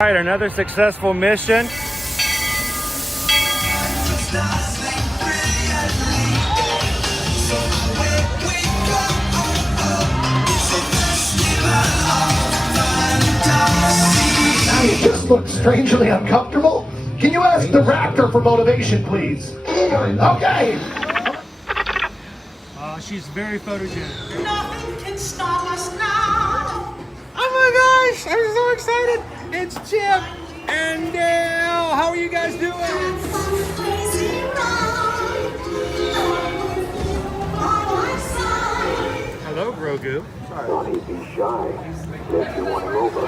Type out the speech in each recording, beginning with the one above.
All right, another successful mission. You just look strangely uncomfortable. Can you ask the raptor for motivation, please? Okay. She's very photogenic. Nothing can stop us now. Oh my gosh, I'm so excited. It's Chip and Dale. How are you guys doing? Hello, Grogu. Don't be shy. Let you want him over.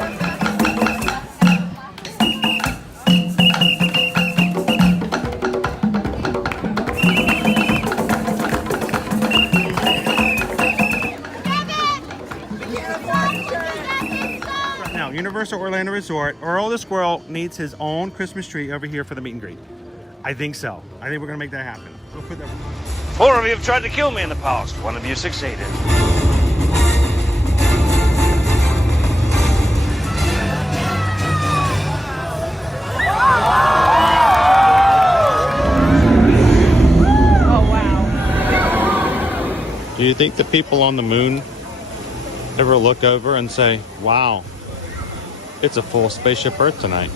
Universal Orlando Resort, Earl the Squirrel needs his own Christmas tree over here for the meet and greet. I think so. I think we're gonna make that happen. We'll put that. 4 of you have tried to kill me in the past. 1 of you succeeded. Oh, wow. Do you think the people on the moon ever look over and say, wow, it's a full spaceship Earth tonight?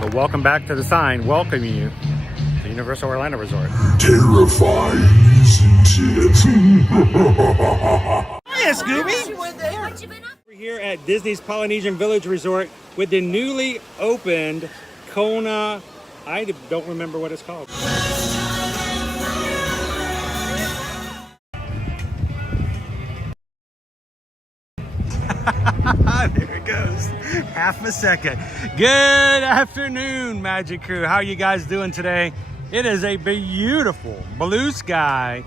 But welcome back to the sign welcoming you to Universal Orlando Resort. Terrifying, isn't it? Hiya, Scooby! We're here at Disney's Polynesian Village Resort with the newly opened Kona, I don't remember what it's called. There it goes. Half a second. Good afternoon, Magic Crew. How are you guys doing today? It is a beautiful blue sky,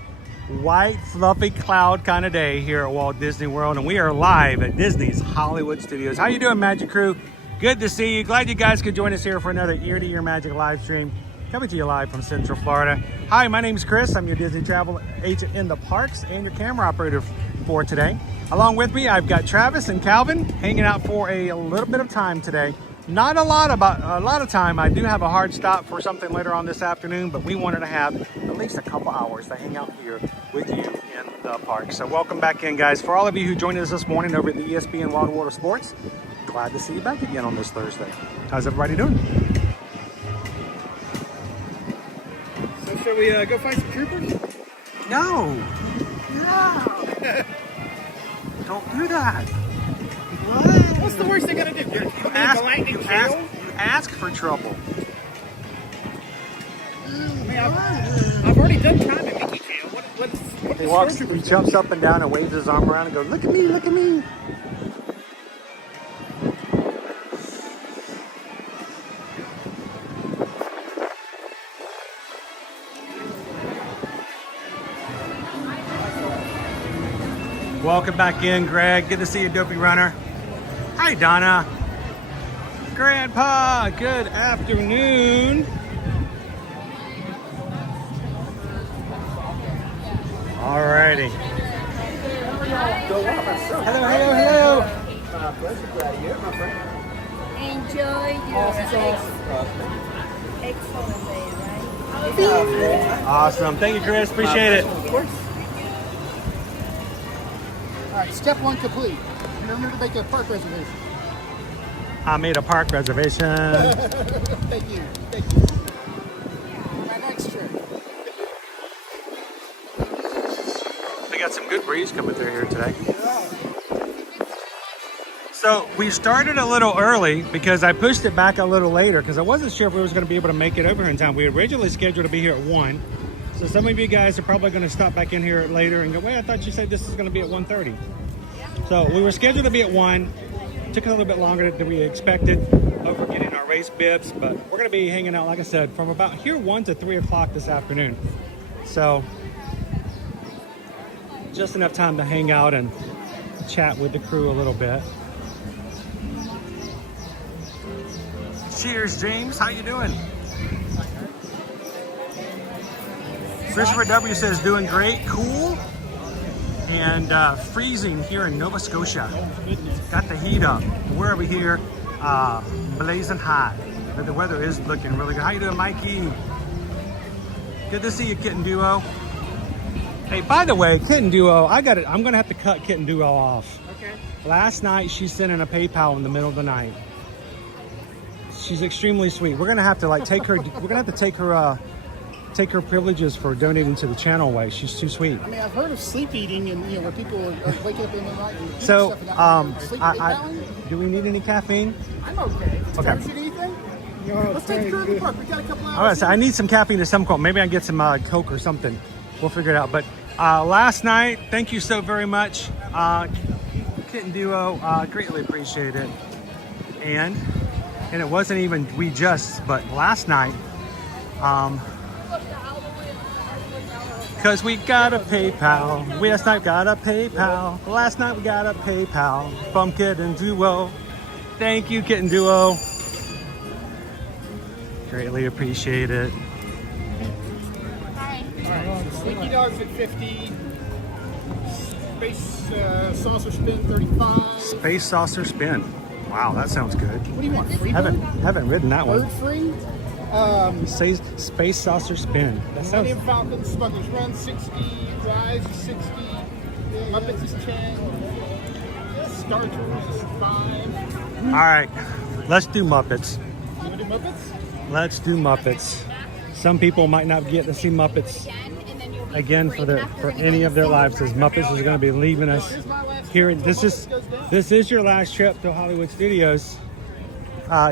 white fluffy cloud kind of day here at Walt Disney World, and we are live at Disney's Hollywood Studios. How you doing, Magic Crew? Good to see you. Glad you guys could join us here for another Ear to Ear Magic live stream, coming to you live from Central Florida. Hi, my name is Chris. I'm your Disney travel agent in the parks and your camera operator for today. Along with me, I've got Travis and Calvin hanging out for a little bit of time today. Not a lot of time. I do have a hard stop for something later on this afternoon, but we wanted to have at least a couple hours to hang out here with you in the park. So welcome back in, guys. For all of you who joined us this morning over at the ESPN Wild World of Sports, glad to see you back again on this Thursday. How's everybody doing? So shall we go find some troopers? No. No. Don't do that. What? What's the worst they're gonna do? Put me in the lightning jail? You ask for trouble. I mean, I've already done time in Mickey jail. He jumps up and down and waves his arm around and goes, look at me, look at me. Welcome back in, Greg. Good to see you, Dopey Runner. Hi, Donna. Grandpa, good afternoon. Alrighty. Hello, hello, hello. Enjoy your excellent day, right? Awesome. Thank you, Chris. Appreciate it. Of course. All right, step 1 complete. And remember to make a park reservation. I made a park reservation. Thank you. Thank you. My next trip. We got some good breeze coming through here today. So we started a little early because I pushed it back a little later because I wasn't sure if we was going to be able to make it over here in time. We originally scheduled to be here at 1. So some of you guys are probably going to stop back in here later and go, wait, I thought you said this is going to be at 1:30. So we were scheduled to be at 1. Took a little bit longer than we expected over getting our race bibs, but we're going to be hanging out, like I said, from about here 1 to 3 o'clock this afternoon. So just enough time to hang out and chat with the crew a little bit. Cheers, James. How you doing? Christopher W says doing great, cool, and freezing here in Nova Scotia. Got the heat up. We're over here blazing hot, but the weather is looking really good. How you doing, Mikey? Good to see you, Kitten Duo. Hey, by the way, Kitten Duo, I'm gonna have to cut Kitten Duo off. Okay. Last night she sent in a PayPal in the middle of the night. She's extremely sweet. We're gonna have to like take her. We're gonna have to take her privileges for donating to the channel away. She's too sweet. I mean, I've heard of sleep eating, and where people are waking up in the night and So, doing stuff. And sleep do we need any caffeine? I'm okay. Okay. Don't you need anything? Let's take a tour of the park. We got a couple hours. All right, so I need some caffeine to some point. Maybe I can get some Coke or something. We'll figure it out. But last night, thank you so very much, Kitten Duo. Greatly appreciate it. And it wasn't even but last night, because we got a PayPal. Last night got a PayPal. Last night we got a PayPal from Kitten Duo. Thank you, Kitten Duo. Greatly appreciate it. Alright, so Slinky Dogs at 50. Space Saucer Spin 35. Space Saucer Spin. Wow, that sounds good. What do you want? Free Haven't ridden that bird one. free? Says Space Saucer Spin. That sounds. Millennium Falcon, Smuggler's Run 60. Rise is 60. Muppets is 10. Star Tours is 5. All right, let's do Muppets. You want to do Muppets? Let's do Muppets. Some people might not get to see Muppets again for any of their lives, as Muppets is going to be leaving us here. This is your last trip to Hollywood Studios.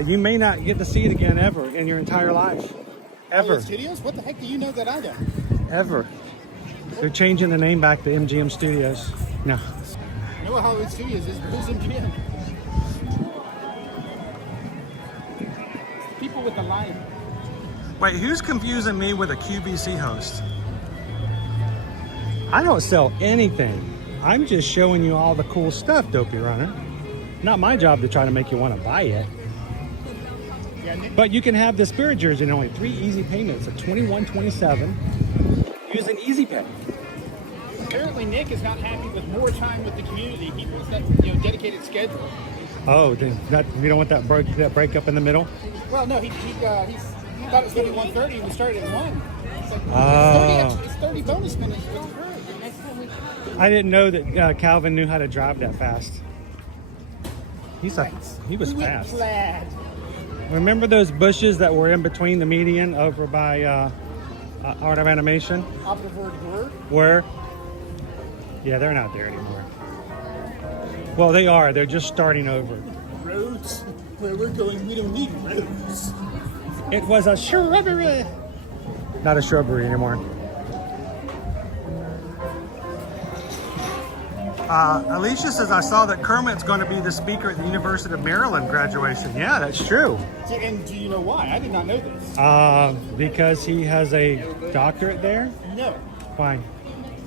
You may not get to see it again ever in your entire life. Ever. Hollywood Studios? What the heck do you know that I don't? Ever. They're changing the name back to MGM Studios. No. I know what Hollywood Studios is, but who's MGM? People with the line. Wait, who's confusing me with a QVC host? I don't sell anything. I'm just showing you all the cool stuff, Dopey Runner. Not my job to try to make you want to buy it. But you can have the Spirit jersey in only 3 easy payments of $21.27 using Easy Pay. Apparently Nick is not happy with more time with the community. He wants that dedicated schedule. Oh, we don't want that break up in the middle? Well, no, he thought it was going to be 1:30 and we started at 1. It's like, it's 30 bonus minutes with her. I didn't know that Calvin knew how to drive that fast. He was fast. Plaid. Remember those bushes that were in between the median over by Art of Animation? Where? Yeah, they're not there anymore. Well, they are. They're just starting over. Roads? Where we're going, we don't need roads. It was a shrubbery. Not a shrubbery anymore. Alicia says, I saw that Kermit's going to be the speaker at the University of Maryland graduation. Yeah, that's true. And do you know why? I did not know this. Because he has a doctorate there? No. Why?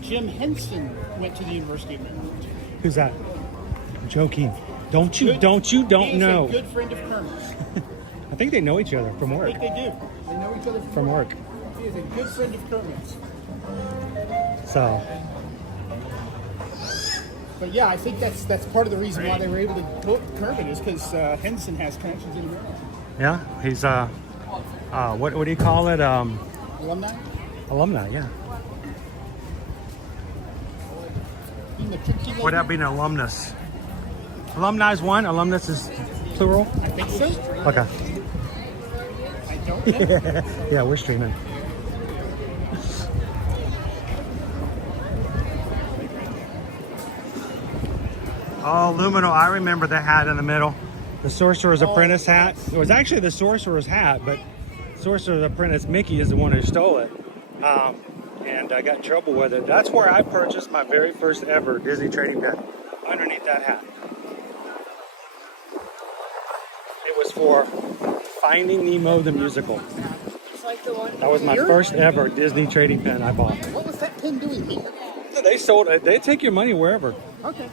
Jim Henson went to the University of Maryland. Who's that? I'm joking. Don't know. He's a good friend of Kermit's. I think they know each other from work. I think they do. They know each other From work. He is a good friend of Kermit's. So. But yeah, I think that's part of the reason why they were able to book Kermit is because Henson has connections in Maryland. Yeah, he's what do you call it? Alumni? Alumni, yeah. Would that be an alumnus? Alumni is one, alumnus is plural? I think so. Okay. I don't know. Yeah, we're streaming. Oh, Lumino, I remember the hat in the middle. The Sorcerer's Apprentice hat. It was actually the Sorcerer's hat, but Sorcerer's Apprentice Mickey is the one who stole it. And I got in trouble with it. That's where I purchased my very first ever Disney trading pen, underneath that hat. It was for Finding Nemo the musical. That was my first ever Disney trading pen I bought. What was that pen doing here? They sold it. They take your money wherever. Okay.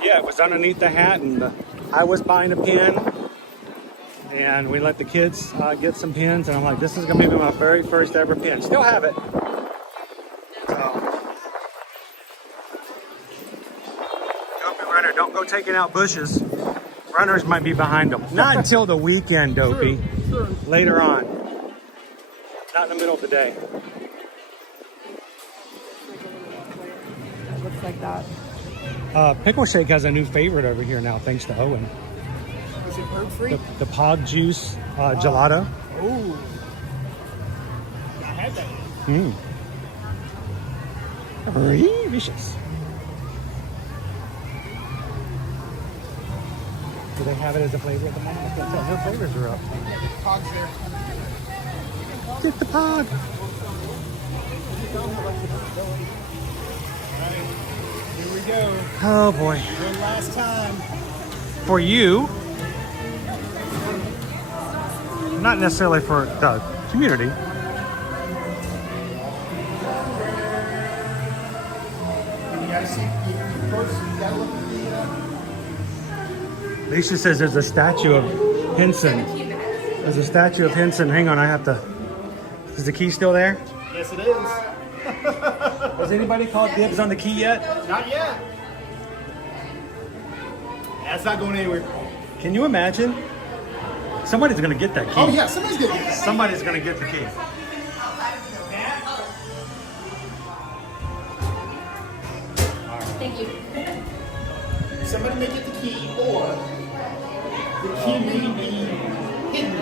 Yeah, it was underneath the hat, and I was buying a pen, And we let the kids get some pins, and I'm like, this is gonna be my very first ever pin. Still have it. So, Dopey runner, don't go taking out bushes. Runners might be behind them. Not until the weekend, Dopey. Sure. Later on. Not in the middle of the day. It looks like that. Pickle Shake has a new favorite over here now, thanks to Owen. Is it herb free? The Pog Juice Gelato. Oh. I had that. Delicious. Do they have it as a flavor at the moment? I can't tell. No flavors are up. Pog's there. Get the Pog. Here we go. Oh boy. One last time. For you, not necessarily for the community. And you gotta see, of course, you gotta look at the, Alicia says there's a statue of Henson. There's a statue of Henson. Hang on, I have to. Is the key still there? Yes, it is. Has anybody called dibs on the key yet? Not yet. That's not going anywhere. Can you imagine? Somebody's gonna get that key. Oh yeah, somebody's gonna get that. Somebody's gonna get the key. Thank you. Somebody may get the key, or the key may be hidden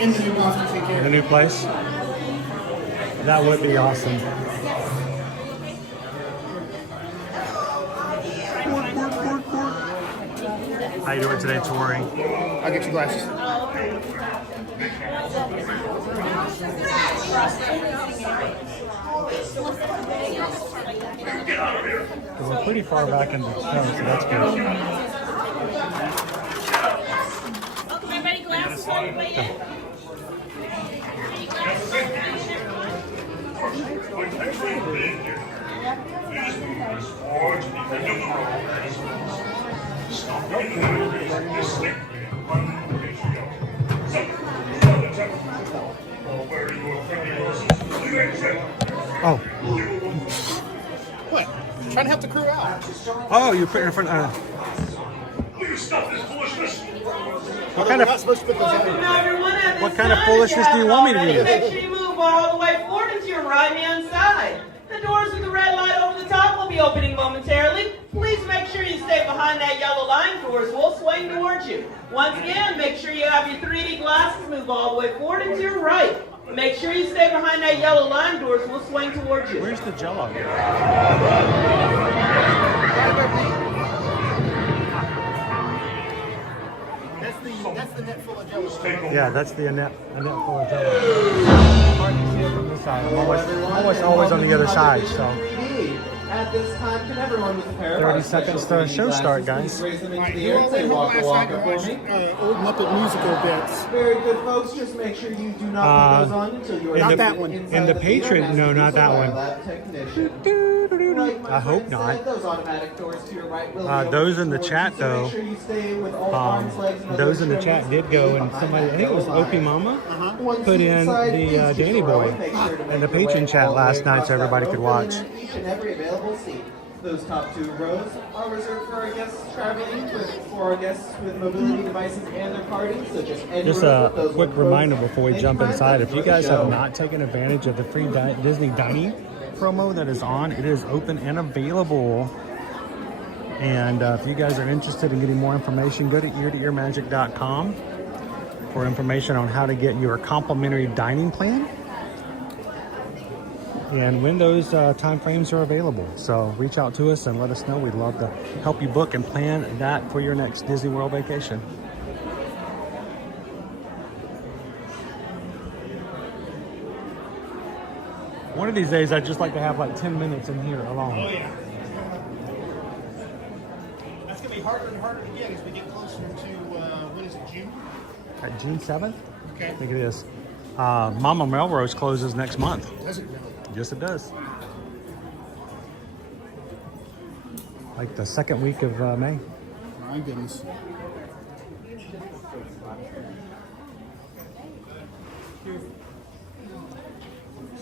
in the new house to take care The of. new place. That would be awesome. How you doing today, Tori? I'll get you glasses. We're pretty far back in the film, so that's good. Everybody glasses on your way in? Oh, What? Trying to help the crew out. oh, you're putting in front. What kind We're not of supposed to put those out. what kind of foolishness do you want me to Make do? sure you move all the way forward into your right-hand side. The doors with the red light over the top will be opening momentarily. Please make sure you stay behind that yellow line. Doors will swing towards you. Once again, make sure you have your 3D glasses. Move all the way forward and to your right. Make sure you stay behind that yellow line. Doors will swing towards you. Where's the Jello? That's the net full of jello. Yeah, that's the Annette full of Jello. Hard to see it from this side. I'm always on the other side, so. At this time, can everyone with a pair of 30 our seconds special to show 3D start, glasses guys. please raise them into Alright, the you air all and say went home walk the last night walker and for watched me? old Muppet musical bits. Very good, folks. Just make sure you do not put those on until you are in the- inside that one. In the theater patron, and no, ask not to that use a one. lab technician. Like my I hope friend not. said, those automatic doors to your right will be Those open in the towards chat, you, so though, make sure you stay with all arms, legs, and those in other the chat did go, and somebody, I think it was Opie Mama, Once put you in decide, the please just Danny row Boy and make sure to in make the your way patron chat all the way last night across so everybody that could row, watch. filling in each and every available seat. Those top two rows are reserved for our guests traveling for our guests with mobility devices and their parties. So just Just a quick reminder before we jump inside, if you guys have not taken advantage of the free Disney dining promo that is on, it is open and available. And if you guys are interested in getting more information, go to eartoearmagic.com for information on how to get your complimentary dining plan and when those time frames are available. So reach out to us and let us know. We'd love to help you book and plan that for your next Disney World vacation. One of these days, I'd just like to have like 10 minutes in here alone. Oh yeah. That's gonna be harder and harder to get as we get closer to when is it, June? June 7th? Okay. I think it is. Mama Melrose closes next month. Does it really? Yes, it does. Like the second week of May. My goodness.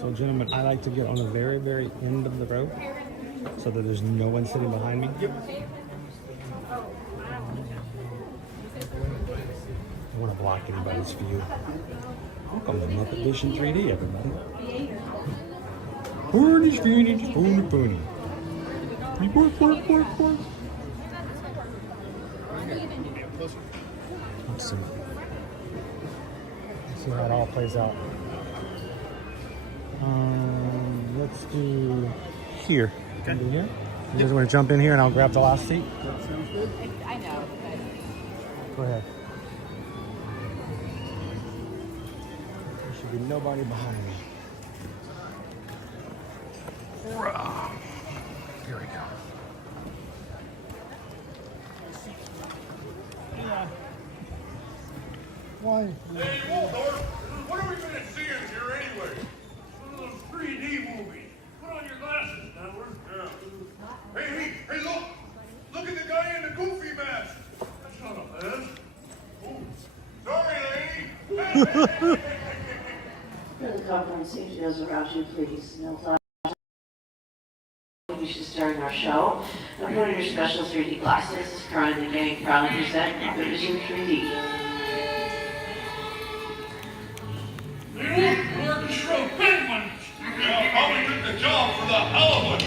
So gentlemen, I like to get on the very, very end of the row so that there's no one sitting behind me. I don't want to block anybody's view. Welcome to Muppet-Vision 3D, everybody. Pony, spoony, spoony, pony. Work, work, work, work. Let's see. Let's see how it all plays out. Let's do here. Can do here. You guys want to jump in here and I'll grab the last seat? That sounds good. I know. Go ahead. There should be nobody behind me. Here we go. Yeah. Why? Hey, Waldorf, what are we going to see in here anyway? One of those 3D movies. Put on your glasses, Howard. Yeah. Hey, look! Look at the guy in the goofy mask. That's not a mask. Oh, sorry, lady. For the conferencing shows around you, please. No flash. We should start our show. Put on your special 3D glasses. Current and gang proudly present Muppet-Vision 3D. Orchestra penguins. Probably took the job for the hell of it.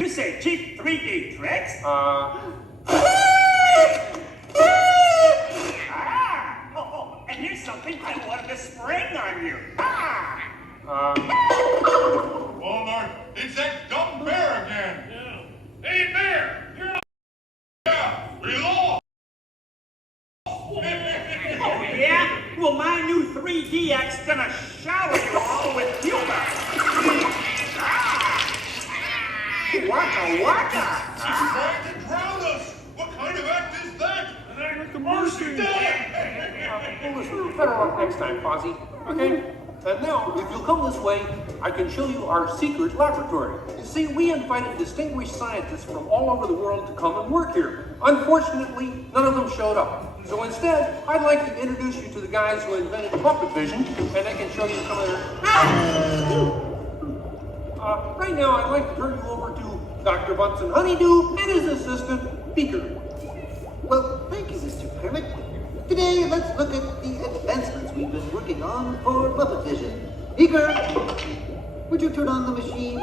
You say cheap 3D tricks? And here's something I wanted to spring on you. Walmart, it's that dumb bear again. Yeah. Hey, bear, you're not. Yeah, we lost. Oh, yeah? Well, my new 3DX gonna shower you all with humor. Waka waka! She's trying to drown us. What kind of act is that? An act like the mercy. Well, listen, better luck next time, Fozzie. Okay? And now, if you'll come this way, I can show you our secret laboratory. You see, we invited distinguished scientists from all over the world to come and work here. Unfortunately, none of them showed up. So instead, I'd like to introduce you to the guys who invented Muppet-Vision, and I can show you some of their... right now, I'd like to turn you over to Dr. Bunsen Honeydew and his assistant, Beaker. Well, thank you, Mr. Kermit. Today, let's look at the advancements we've been working on for Muppet-Vision. Beaker, would you turn on the machine?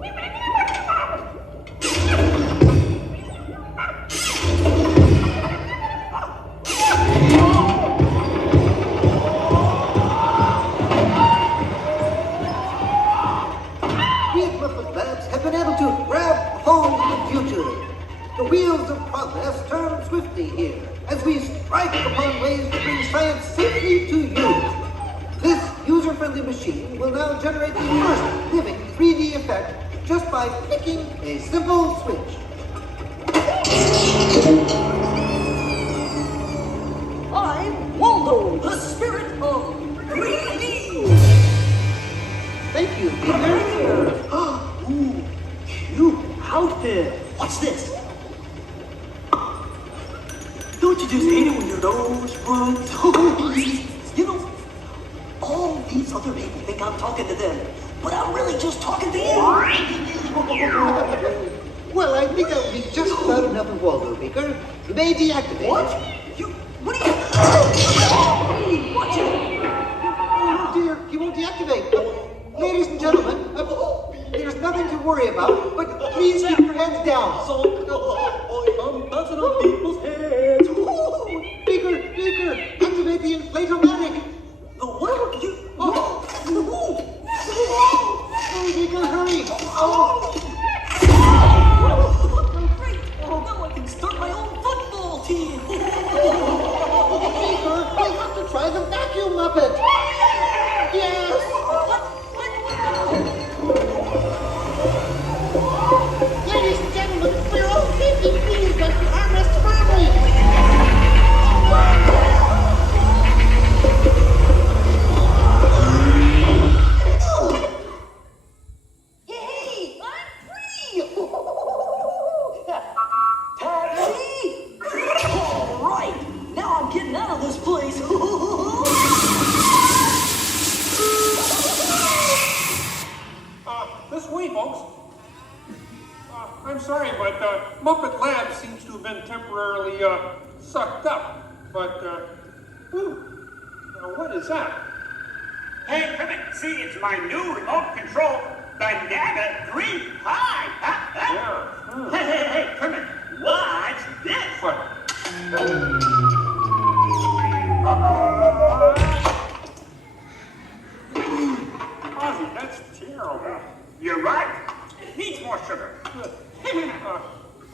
We at Muppet Labs have been able to grab hold of the future. The wheels of progress turn swiftly here as we strike upon ways to bring science safely to you. This user-friendly machine will now generate the first living 3D effect just by flicking a simple switch. I'm Waldo, the spirit of 3D. Thank you, Peter. Ooh, cute outfit. What's this? Don't you just hate it when your nose runs? You know, all these other people think I'm talking to them, but I'm really just talking to you. Well, I think that would be just about enough of Waldo, Beaker. You may deactivate. What? What are you? Watch it. Oh dear, he won't deactivate. Ladies and gentlemen, there's nothing to worry about, but please keep your heads down. I'm bouncing on people's heads. Beaker, activate the inflatomatic. The what? You? Oh, Beaker, hurry. Great. Now I can start my own football team. Beaker, we have to try the vacuum Muppet. Yes. Ladies and gentlemen, for your own safety, please get your armrest firmly. I'm sorry, but Muppet Lab seems to have been temporarily sucked up. But, now what is that? Hey, Kermit, see, it's my new remote control banana green pie. Yeah. Hey, Kermit, watch this. What? Ozzy, that's terrible. You're right. It needs more sugar.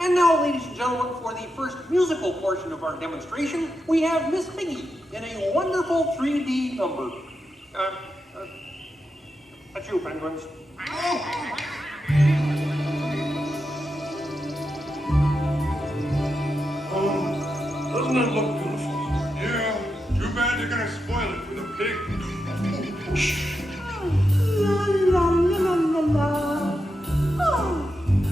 And now, ladies and gentlemen, for the first musical portion of our demonstration, we have Miss Piggy in a wonderful 3D number. That's you, penguins. Doesn't it look beautiful? Yeah, too bad you're gonna spoil it for the pig. La la la la la la. Oh,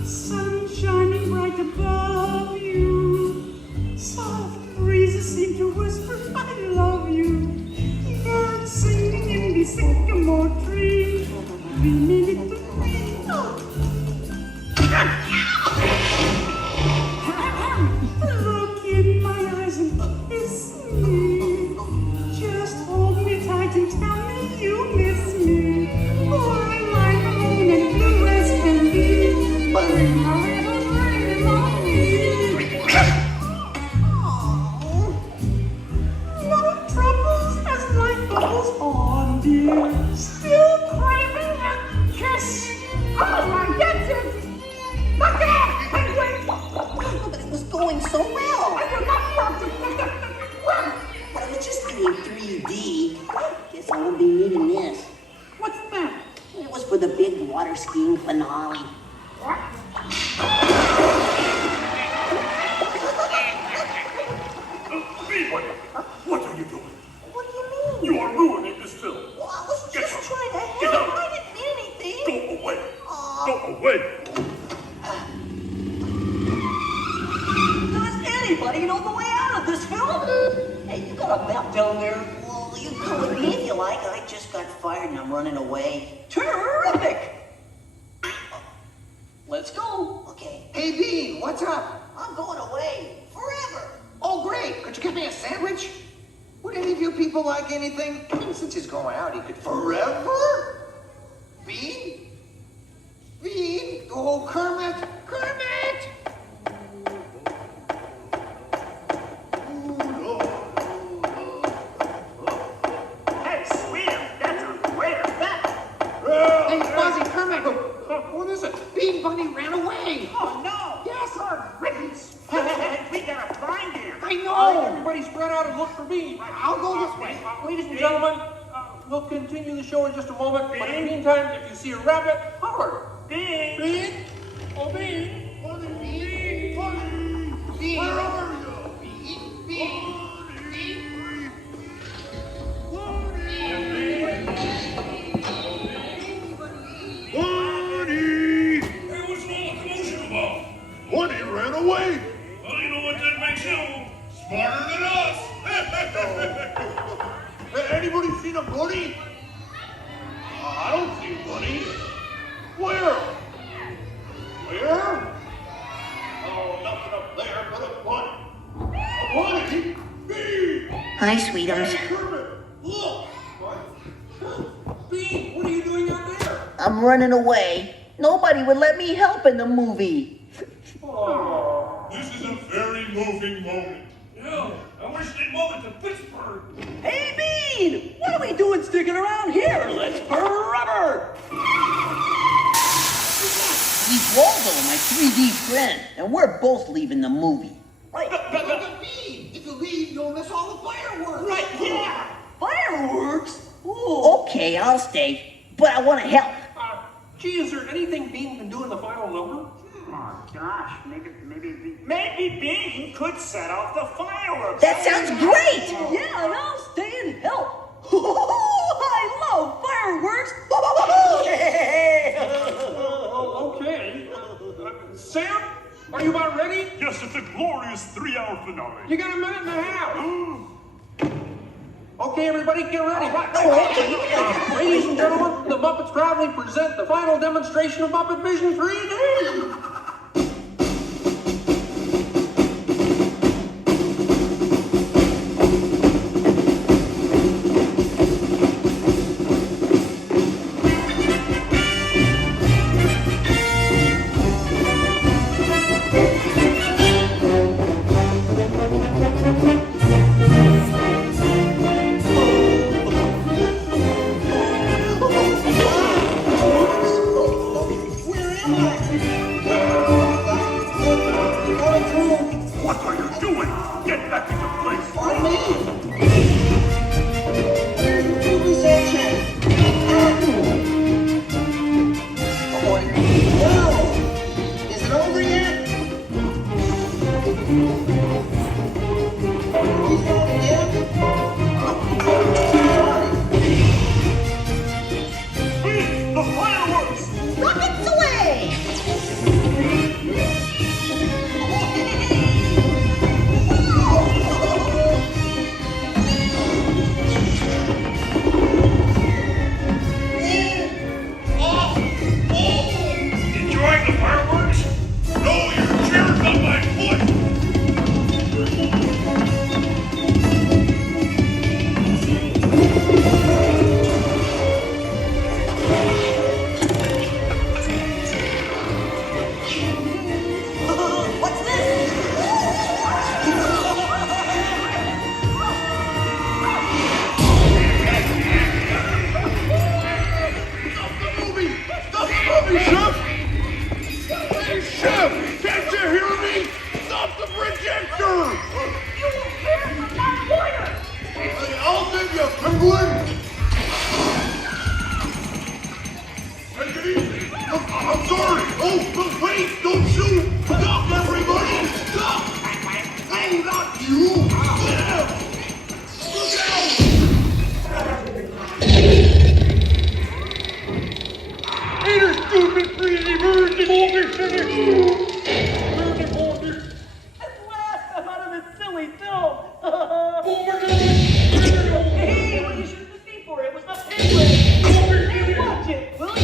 sun shining bright above you. Soft breezes seem to whisper, I love you. Birds singing in the sycamore tree. Dreaming it to me. Look in my eyes and kiss me. Just hold me tight and tell me you miss me. Oh, I'm like the moon and blue as can be. No troubles as life goes on, dear. Still craving a kiss. Oh, I get it. Look out, penguin. But it was going so well. I forgot But it was just doing 3D. Guess I won't be needing this. What's that? It was for the big water skiing finale. What are you doing? What do you mean? You are ruining this film. Well, I was just trying to Get help. out. I didn't mean anything. Go away. Go away. Does anybody know the way out of this film? Hey, you got a map down there? Well, you come with me if you like. I just got fired and I'm running away. Terrific! Let's go. Okay. Hey, Bean, what's up? I'm going away. Forever. Oh, great. Could you get me a sandwich? Would any of you people like anything? I mean, since he's going out, he could forever? Bean? Bean? Oh, Kermit! Kermit! Hey, sweetheart, that's a great effect. Hey, Fuzzy, Kermit! What is it? Bean Bunny ran away! Oh, no. Yes, sir! Ribbons. We gotta find him. I know! All right, everybody spread out and look for me. I'll go this way. Ladies and gentlemen, we'll continue the show in just a moment. But in the meantime, if you see a rabbit, holler. Bean. Bean? Oh, Bean. Bean! Bean! Where are you? Bean! Bean! Bunny! Hey, what's all the commotion about? Bunny ran away. Well, you know what that makes him? Smarter than us. Anybody seen a bunny? I don't see a bunny. Where? Where? Oh, nothing up there but a bunny. A bunny? Bee! Hi, sweetums. Kermit, look! Bean, what are you doing out there? I'm running away. Nobody would let me help in the movie. Oh, this is a very moving moment. Yeah, I wish they'd move it to Pittsburgh. Hey, Bean! What are we doing sticking around here? Let's forever! He's Waldo, my 3D friend, and we're both leaving the movie. Right. Bean! If you leave, you'll miss all the fireworks. Right, yeah! Fireworks? Ooh. Okay, I'll stay, but I want to help. Gee, is there anything Bean can do in the final number? Oh, gosh, maybe Bean could set off the fireworks. That sounds great! Yeah, and I'll stay and help. I love fireworks! Okay. Sam, are you about ready? Yes, it's a glorious 3-hour finale. You got a minute and a half. Okay, everybody, get ready. Ladies and gentlemen, the Muppets proudly present the final demonstration of Muppet-Vision 3D. What are you doing? Get back into place. Is it over yet? The fireworks! Rockets away! Enjoying the fireworks? No, your chair's on my foot! What's this? Stop the movie, Chef! Hey, Chef! Can't you hear me? Stop the projector! You will hear from that corner! Hey, I'll give you, penguin! Take it easy! I'm sorry! Oh, no, wait! Don't shoot! Stop, everybody! Stop! Hey, not you! Yeah. Look out! Hey, there's stupid crazy birds that won't be finished! At last, I'm out of this silly film. Hey, what you shooting the sea for? It was the penguin. Hey, watch it, will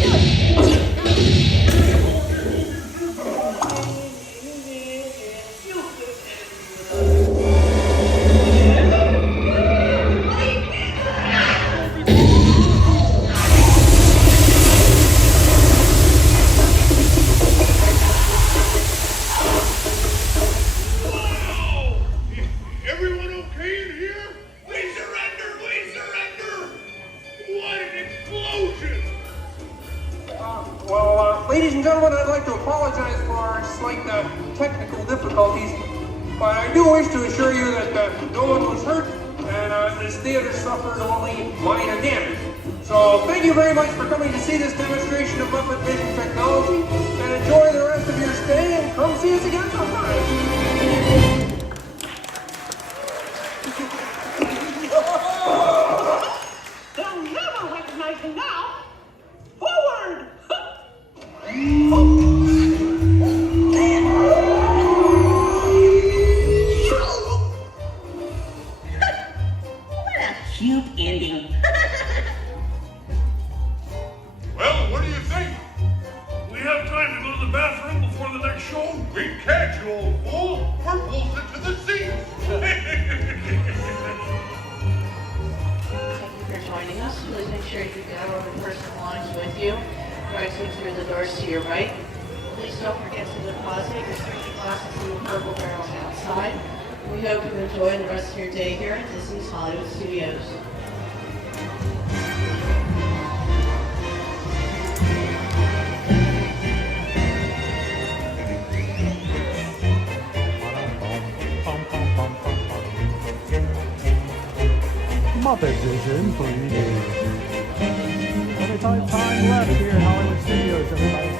Everyone okay in here? We surrender! We surrender! What an explosion! Ladies and gentlemen, I'd like to apologize for our slight technical difficulties, but I do wish to assure you that no one was hurt and this theater suffered only minor damage. So thank you very much for coming to see this demonstration of Muppet-Vision technology, and enjoy the rest of your stay, and come see us again sometime. They'll never recognize him now! Forward! What a cute ending. Well, what do you think? We have time to go to the bathroom before the next show? We can't, you old fool! We're bolted to the seats! For joining us. Please make sure you got all the person belongs with you. Rising through the doors to your right. Please don't forget to deposit your 3D glasses in the purple barrel outside. We hope you enjoy the rest of your day here at Disney's Hollywood Studios. Muppet-Vision 3D. Only time left here in Hollywood Studios, everybody.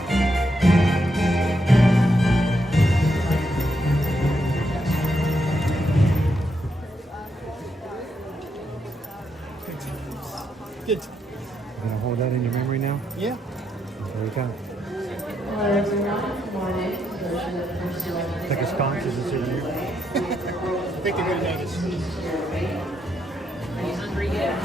Good. You gonna hold that in your memory now? Yeah. There we go. Hello everyone, good morning. Take a sconce as a souvenir. I think they're going to notice. Are you hungry yet?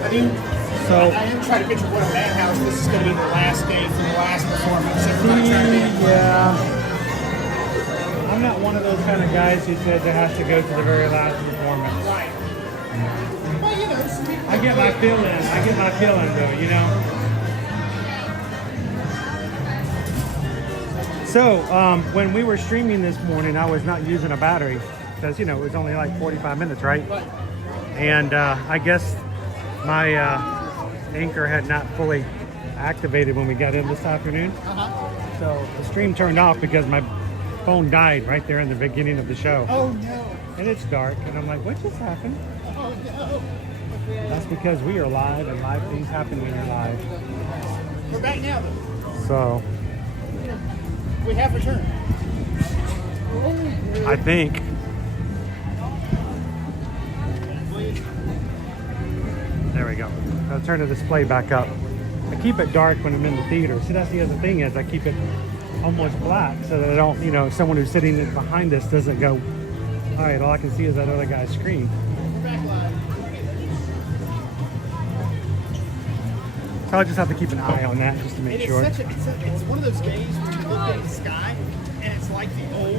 I mean, I am trying to picture what a madhouse this is going to be the last day for the last performance. Everybody trying to Yeah. I'm not one of those kind of guys who says it has to go to the very last performance. Right. Well, you know, some people I get my feeling. I get my feeling though, you know. So when we were streaming this morning, I was not using a battery because, you know, it was only like 45 minutes, right? And I guess my anchor had not fully activated when we got in this afternoon. So the stream turned off because my phone died right there in the beginning of the show. Oh no. And it's dark, and I'm like, what just happened? Oh no. That's because we are live, and live things happen when you're live. We're back now though. So We have returned. I think. There we go. I'll turn the display back up. I keep it dark when I'm in the theater. See, that's the other thing is I keep it almost black so that I don't, you know, someone who's sitting behind us doesn't go, all right, all I can see is that other guy's screen. We're back live. So I'll just have to keep an eye on that just to make sure. It's one of those days where you look at the sky and it's like the old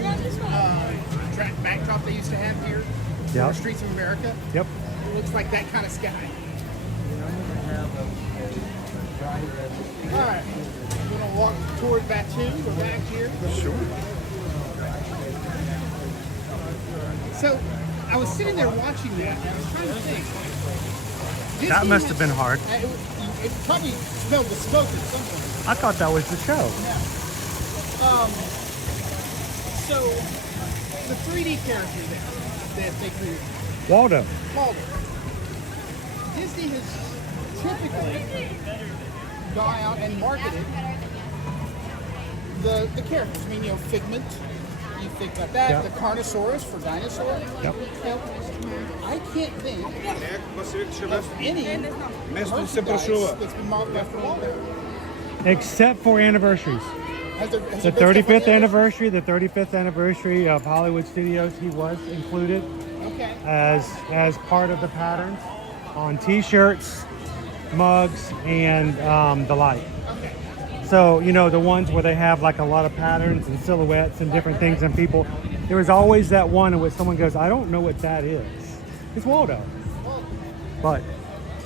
track backdrop they used to have here. Yep. Streets of America. Yep. It looks like that kind of sky. All right, we're gonna walk toward Batuu. We're back here. Sure. So, I was sitting there watching that, and I was trying to think. That must have been hard. It probably smelled the smoke at some point. I thought that was the show. Yeah. So, the 3D character there that they created, Waldo. Disney has typically gone out and marketed the characters. I mean, you know, Figment, you think about that, Yep. the Carnosaurus for dinosaur. Yep. I can't think of any merchandise that's been modeled after Waldo. Except for anniversaries. Has there The been stuff 35th on anniversary, the 35th anniversary of Hollywood Studios, he was included Okay. as part of the patterns on T-shirts, mugs, and the light. Okay. So, you know, the ones where they have like a lot of patterns and silhouettes and different things and people, there was always that one in which someone goes, I don't know what that is. It's Waldo. But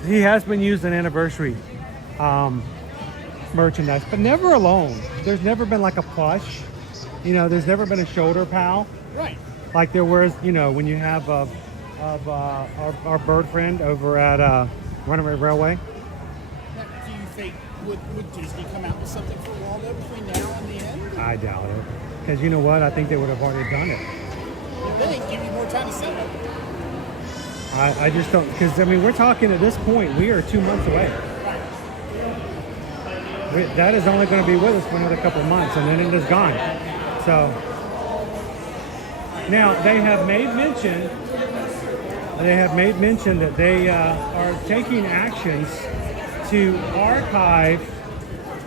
he has been used in anniversary merchandise, but never alone. There's never been like a plush. You know, there's never been a shoulder pal. Right. Like there was, you know, when you have our bird friend over at Runaway Railway. Now, do you think would Disney come out with something for Waldo between now and the end? I doubt it. Because you know what? I think they would have already done it. They give you more time to sell it. I just don't, because I mean, we're talking at this point, we are 2 months away. That is only going to be with us for another couple of months, and then it is gone. So now they have made mention that they are taking actions to archive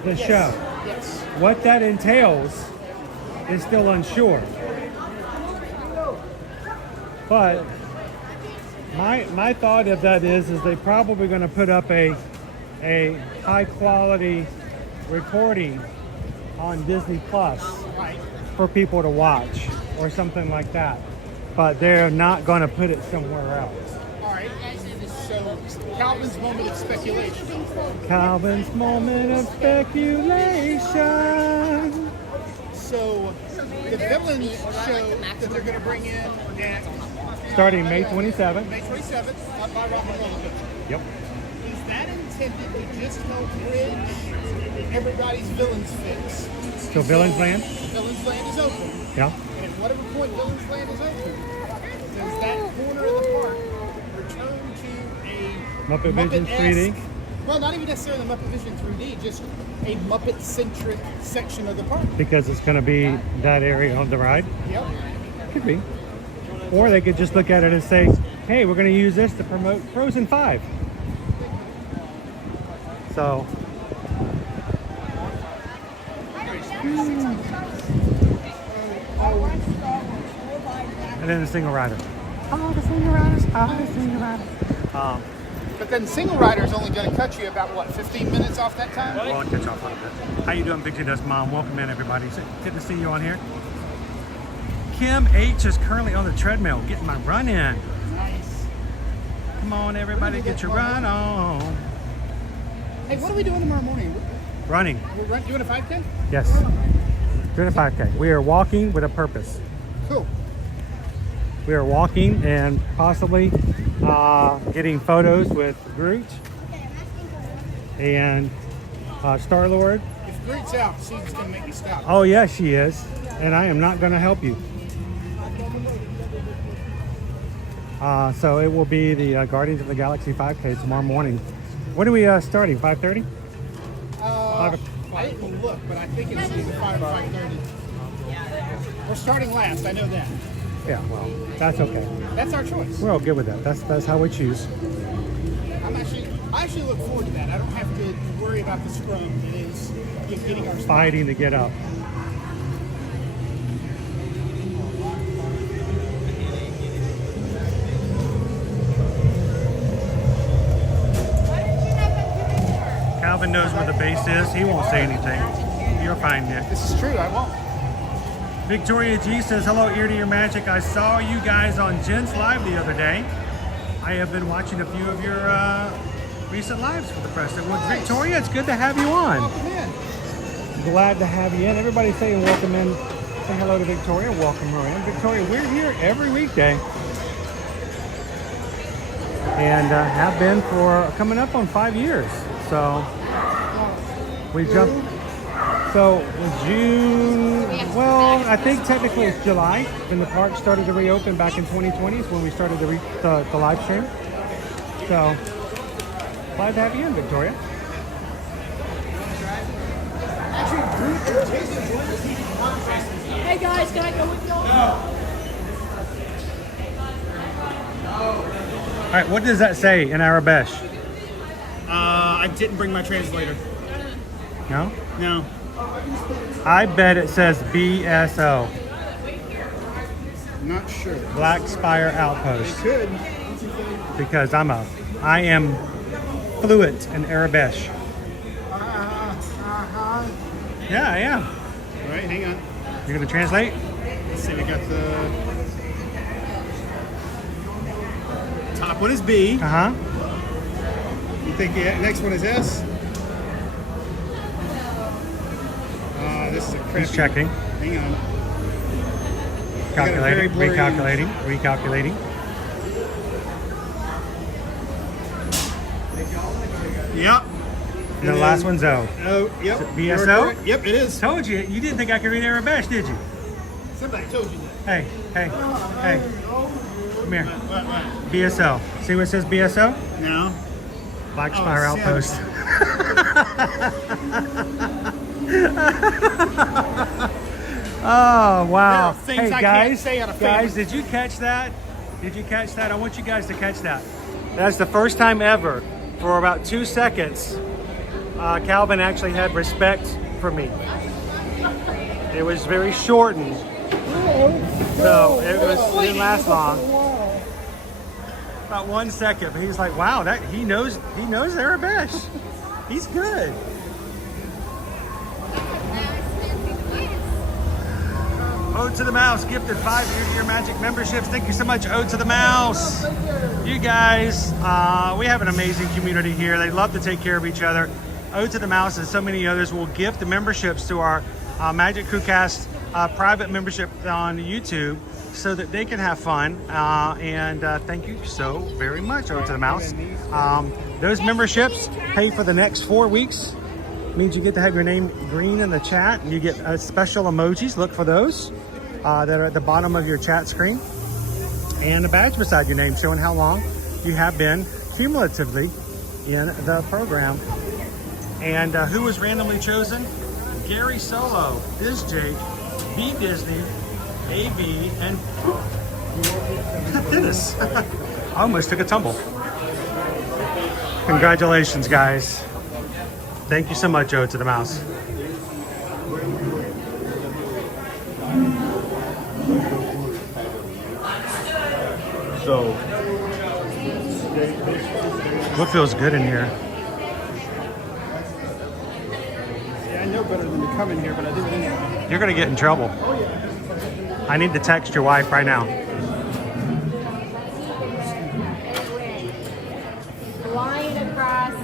the show. Yes. What that entails is still unsure. But my thought of that is they're probably going to put up a high quality recording on Disney Plus for people to watch or something like that. But they're not going to put it somewhere else. All right. So Calvin's moment of speculation. Calvin's moment of speculation. So the villain show that they're going to bring in at Starting May 27th. May 27th, up by Rock and Roll Picture. Yep. Is that intended to just help bridge everybody's villain's fix? So Villain's Land? Villain's Land is open. Yeah. And at whatever point Villain's Land is open, does that corner of the park return to a Muppet-Vision Muppet-esque- 3D? Well, not even necessarily the Muppet-Vision 3D, just a Muppet-centric section of the park. Because it's going to be that area of the ride? Yep. Could be. Or they could just look at it and say, hey, we're going to use this to promote Frozen 5. So. And then the single rider. Oh, the single riders. Oh, the single riders. But then single rider is only going to cut you about, what, 15 minutes off that time? Well, I'll catch off a little bit. How you doing, Big G Dust Mom? Welcome in, everybody. It's good to see you on here. Kim H is currently on the treadmill, getting my run in. Nice. Come on, everybody, get your run on. Hey, what are we doing tomorrow morning? Running. We're doing a 5K? Yes. Doing a 5K. We are walking with a purpose. Cool. We are walking and possibly getting photos with Groot and Star-Lord. If Greet's out, she's gonna make me stop. Oh, yeah, she is. And I am not going to help you. So it will be the Guardians of the Galaxy 5K tomorrow morning. When are we starting? 5:30? I didn't look, but I think it's either 5 or 5:30. We're starting last, I know that. Yeah, well, that's okay. That's our choice. We're all good with that. That's how we choose. I actually look forward to that. I don't have to worry about the scrum. It is getting our spot. Fighting to get up. Calvin knows where the base is. He won't say anything. You're fine, Nick. This is true. I won't. Victoria G says, hello, Ear to Your Magic. I saw you guys on Jen's Live the other day. I have been watching a few of your recent lives for the press. Well, Victoria, it's good to have you on. Welcome in. Glad to have you in. Everybody saying welcome in. Say hello to Victoria. Welcome her in. Victoria, we're here every weekday. And have been for coming up on 5 years. So we jumped. So June, well, I think technically it's July when the park started to reopen back in 2020 is when we started the live stream. So glad to have you in, Victoria. Hey guys, can I go with you? All right, what does that say in Arabesh? I didn't bring my translator. No? No. I bet it says BSO. Not sure. Black Spire Outpost. It could. Because I am fluent in Arabesh. Yeah, I am. All right, hang on. You're gonna translate? Let's see, we got the top one is B. Uh-huh. You think the next one is S? This is a crappy. He's checking. Hang on. Calculating, recalculating, recalculating. Yep. And the last one's O. Oh, yep. BSO? Yep, it is. Told you. You didn't think I could read Arabesh, did you? Somebody told you that. Hey. Come here. BSO. See what it says BSO? No. Black Spire Outpost. Oh, wow. Hey, guys, did you catch that? Did you catch that? I want you guys to catch that. That's the first time ever, for about 2 seconds, Calvin actually had respect for me. It was very shortened, so it didn't last long. About 1 second, but he's like, wow, that he knows Arabesh. He's good. Ode to the Mouse gifted 5 Ear Magic memberships. Thank you so much, Ode to the Mouse. You guys, we have an amazing community here. They love to take care of each other. Ode to the Mouse and so many others will gift the memberships to our Magic Crewcast private membership on YouTube so that they can have fun. And thank you so very much, Ode to the Mouse. Those memberships pay for the next 4 weeks. Means you get to have your name green in the chat. You get special emojis. Look for those that are at the bottom of your chat screen. And a badge beside your name showing how long you have been cumulatively in the program. And who was randomly chosen? Gary Solo, Biz Jake, B Disney, AB, and Dennis. I almost took a tumble. Congratulations, guys. Thank you so much, Ode to the Mouse. So, what feels good in here? Yeah, I know better than to come in here, but I do it anyway. You're gonna get in trouble. I need to text your wife right now. Flying across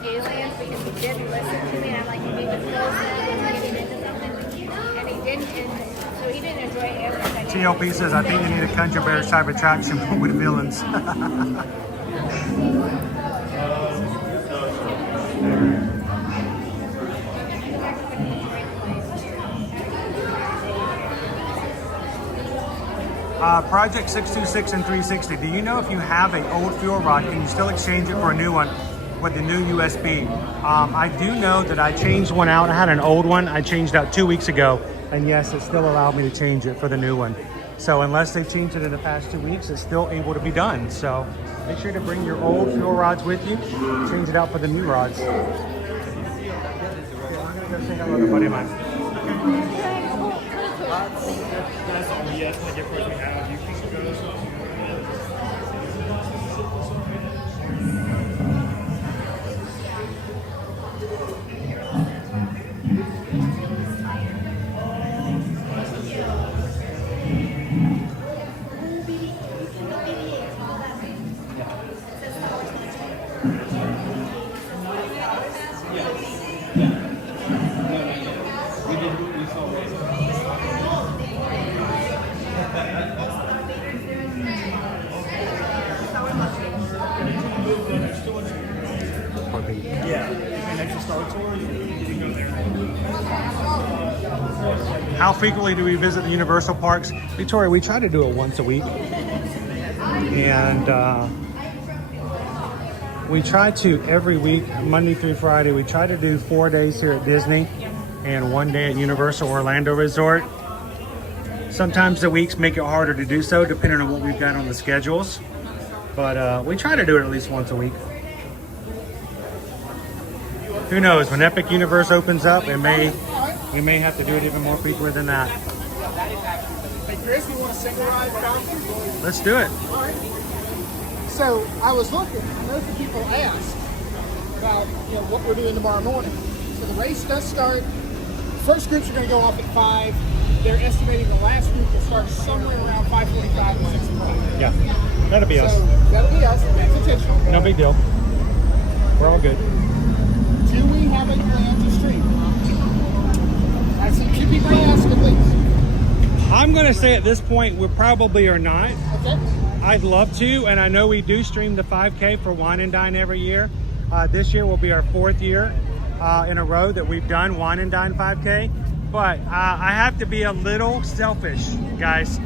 aliens because he didn't listen to me, and I'm like, you need to close it, and getting into something, and he didn't, and so he didn't enjoy everything. TLP says, I think you need a Conjure Bears type attraction with villains. Project 626 and 360. Do you know if you have an old fuel rod, can you still exchange it for a new one with the new USB? I do know that I changed one out. I had an old one I changed out 2 weeks ago, and yes, it still allowed me to change it for the new one. So unless they've changed it in the past 2 weeks, it's still able to be done. So make sure to bring your old fuel rods with you, change it out for the new rods. I'm gonna go say hello to a buddy of mine. That's all yes, like of course we have. You can go. How frequently do we visit the Universal parks? Victoria, we try to do it once a week. And we try to every week, Monday through Friday, we try to do 4 days here at Disney and 1 day at Universal Orlando Resort. Sometimes the weeks make it harder to do so depending on what we've got on the schedules. But we try to do it at least once a week. Who knows, when Epic Universe opens up, we may have to do it even more frequently than that. Hey Chris, you want a single ride fountain? Let's do it. All right. So I was looking, I know that people asked about what we're doing tomorrow morning. So the race does start. First groups are going to go off at 5. They're estimating the last group will start somewhere around 5:45 or 6 o'clock. Yeah, that'll be us. That'll be us. That's intentional. No big deal. We're all good. Do we have a plan to stream? I see 2 people asking, please. I'm going to say at this point, we probably are not. Okay. I'd love to, and I know we do stream the 5K for Wine and Dine every year. This year will be our 4th year in a row that we've done Wine and Dine 5K. But I have to be a little selfish, guys.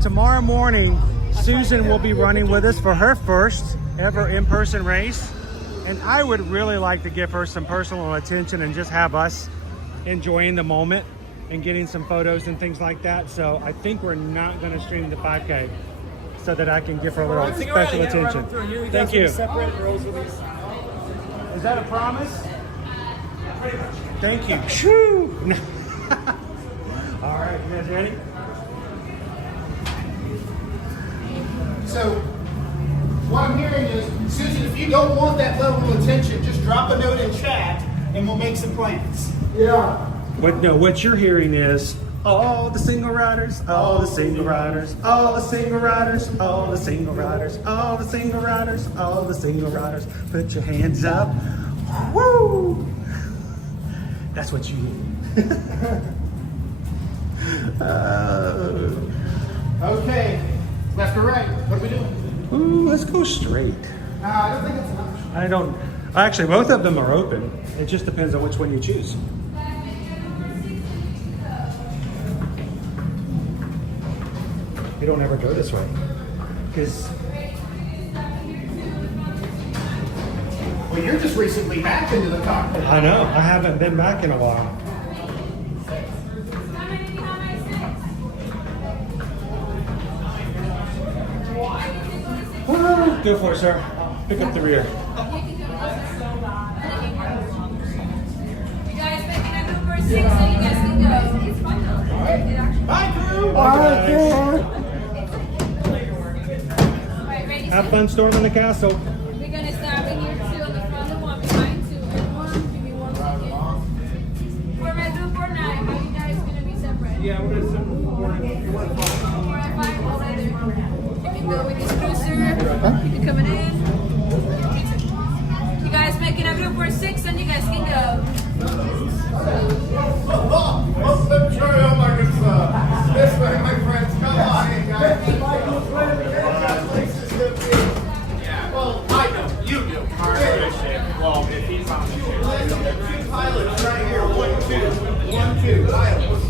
Tomorrow morning, Susan will be running with us for her first ever in-person race. And I would really like to give her some personal attention and just have us enjoying the moment and getting some photos and things like that. So I think we're not going to stream the 5K so that I can give her a little special attention. Thank you. Is that a promise? Thank you. Shoo! All right, you guys ready? So what I'm hearing is, Susan, if you don't want that level of attention, just drop a note in chat and we'll make some plans. Yeah. What you're hearing is, all the single riders, all the single riders, all the single riders, all the single riders, all the single riders, all the single riders, put your hands up. Woo! That's what you need. Okay, left or right? What are we doing? Ooh, let's go straight. I don't think it's an option. Actually, both of them are open. It just depends on which one you choose. You don't ever go this way. Because well, you're just recently back into the cockpit. I know, I haven't been back in a while. Go for it, sir. Pick up the rear. You guys making a number 6 so you guys can go. It's fun though. Bye, crew! Alright, ready? Have fun storming the castle. We're gonna start right here, 2 on the front and 1 behind, 2 and 1. Give me 1 second. For my group or 9, how you guys gonna be separate? Yeah, we're gonna separate 4 and 5. 4 and 5, all right there. You can go with this cruiser. You can come in. You guys making a group or 6 and you guys can go. What's the trail like it's this way, my friends? Come on in, guys. Yeah, well, I know, you do. All right, well, if he's on the ship. Listen, the 2 pilots right here, 1, 2, 1, 2. Pilots.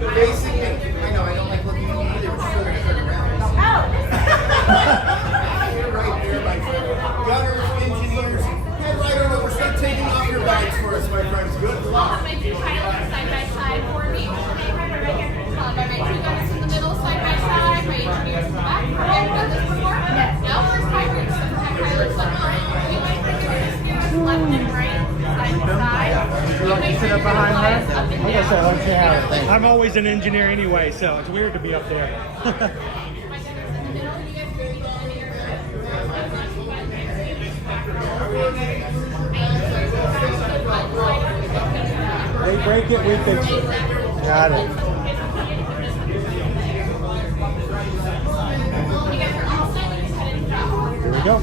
The basic, I know, I don't like looking at you either. course, my friends. Good luck. My two pilots side by side for me. Right here. Followed by my two gunners in the middle, side by side. My engineers in the back. Have you ever done this before? Yes. Now first pilots. Sometimes pilots look on. We might bring your engineers left and right, side to side. You make sure your flies up and down. I'm always an engineer anyway, so it's weird to be up there. They break it, we fix it. Got it. Here we go.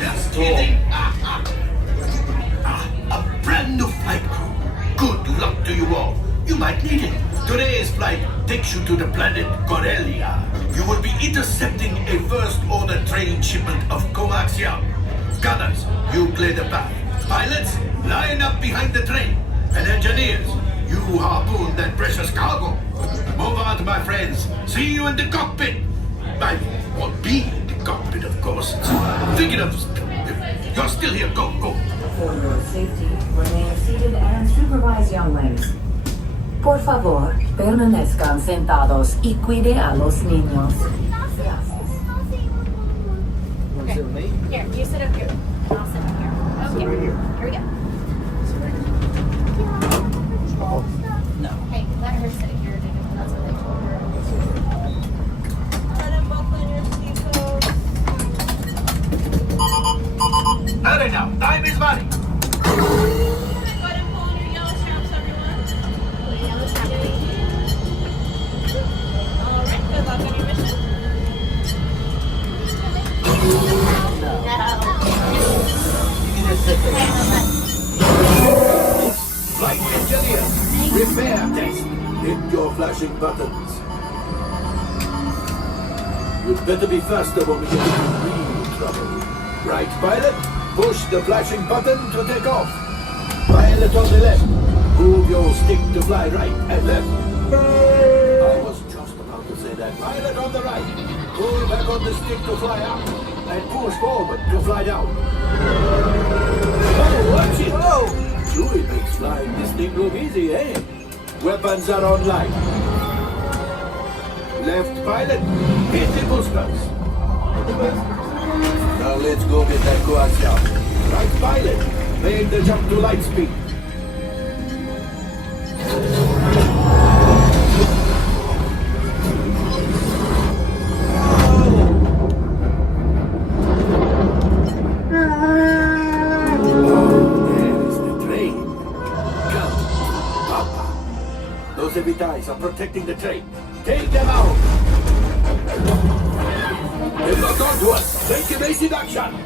Just kidding. A brand new flight crew. Good luck to you all. You might need it. Today's flight takes you to the planet Corellia. You will be intercepting a first-order train shipment of coaxium. Gunners, you clear the path. Pilots, line up behind the train. And engineers, you harpoon that precious cargo. Move on, my friends. See you in the cockpit. I won't be in the cockpit, of course. Thinking of... You're still here. Go, go. For your safety, remain seated and supervise younglings. Por favor, permanezcan sentados y cuide a los niños. Okay. Here, you sit up here. I'll sit up here. Okay. Here we go. No. Hey, let her sit here. That's what they told her. Hurry now. Time is money. Flight engineer, repair test. Hit your flashing buttons. You'd better be faster when we get into real trouble. Right, pilot? Push the flashing button to take off. Pilot on the left. Move your stick to fly right and left. I was just about to say that. Pilot on the right. Pull back on the stick to fly up. And push forward to fly down. Oh, watch it! Oh! Chewie makes flying this thing look easy, eh? Weapons are online. Left pilot, hit the boosters. Now let's go get that coaxium. Right pilot, make the jump to light speed. Heavy ties are protecting the train. Take them out! They lock onto us! Take evasive action!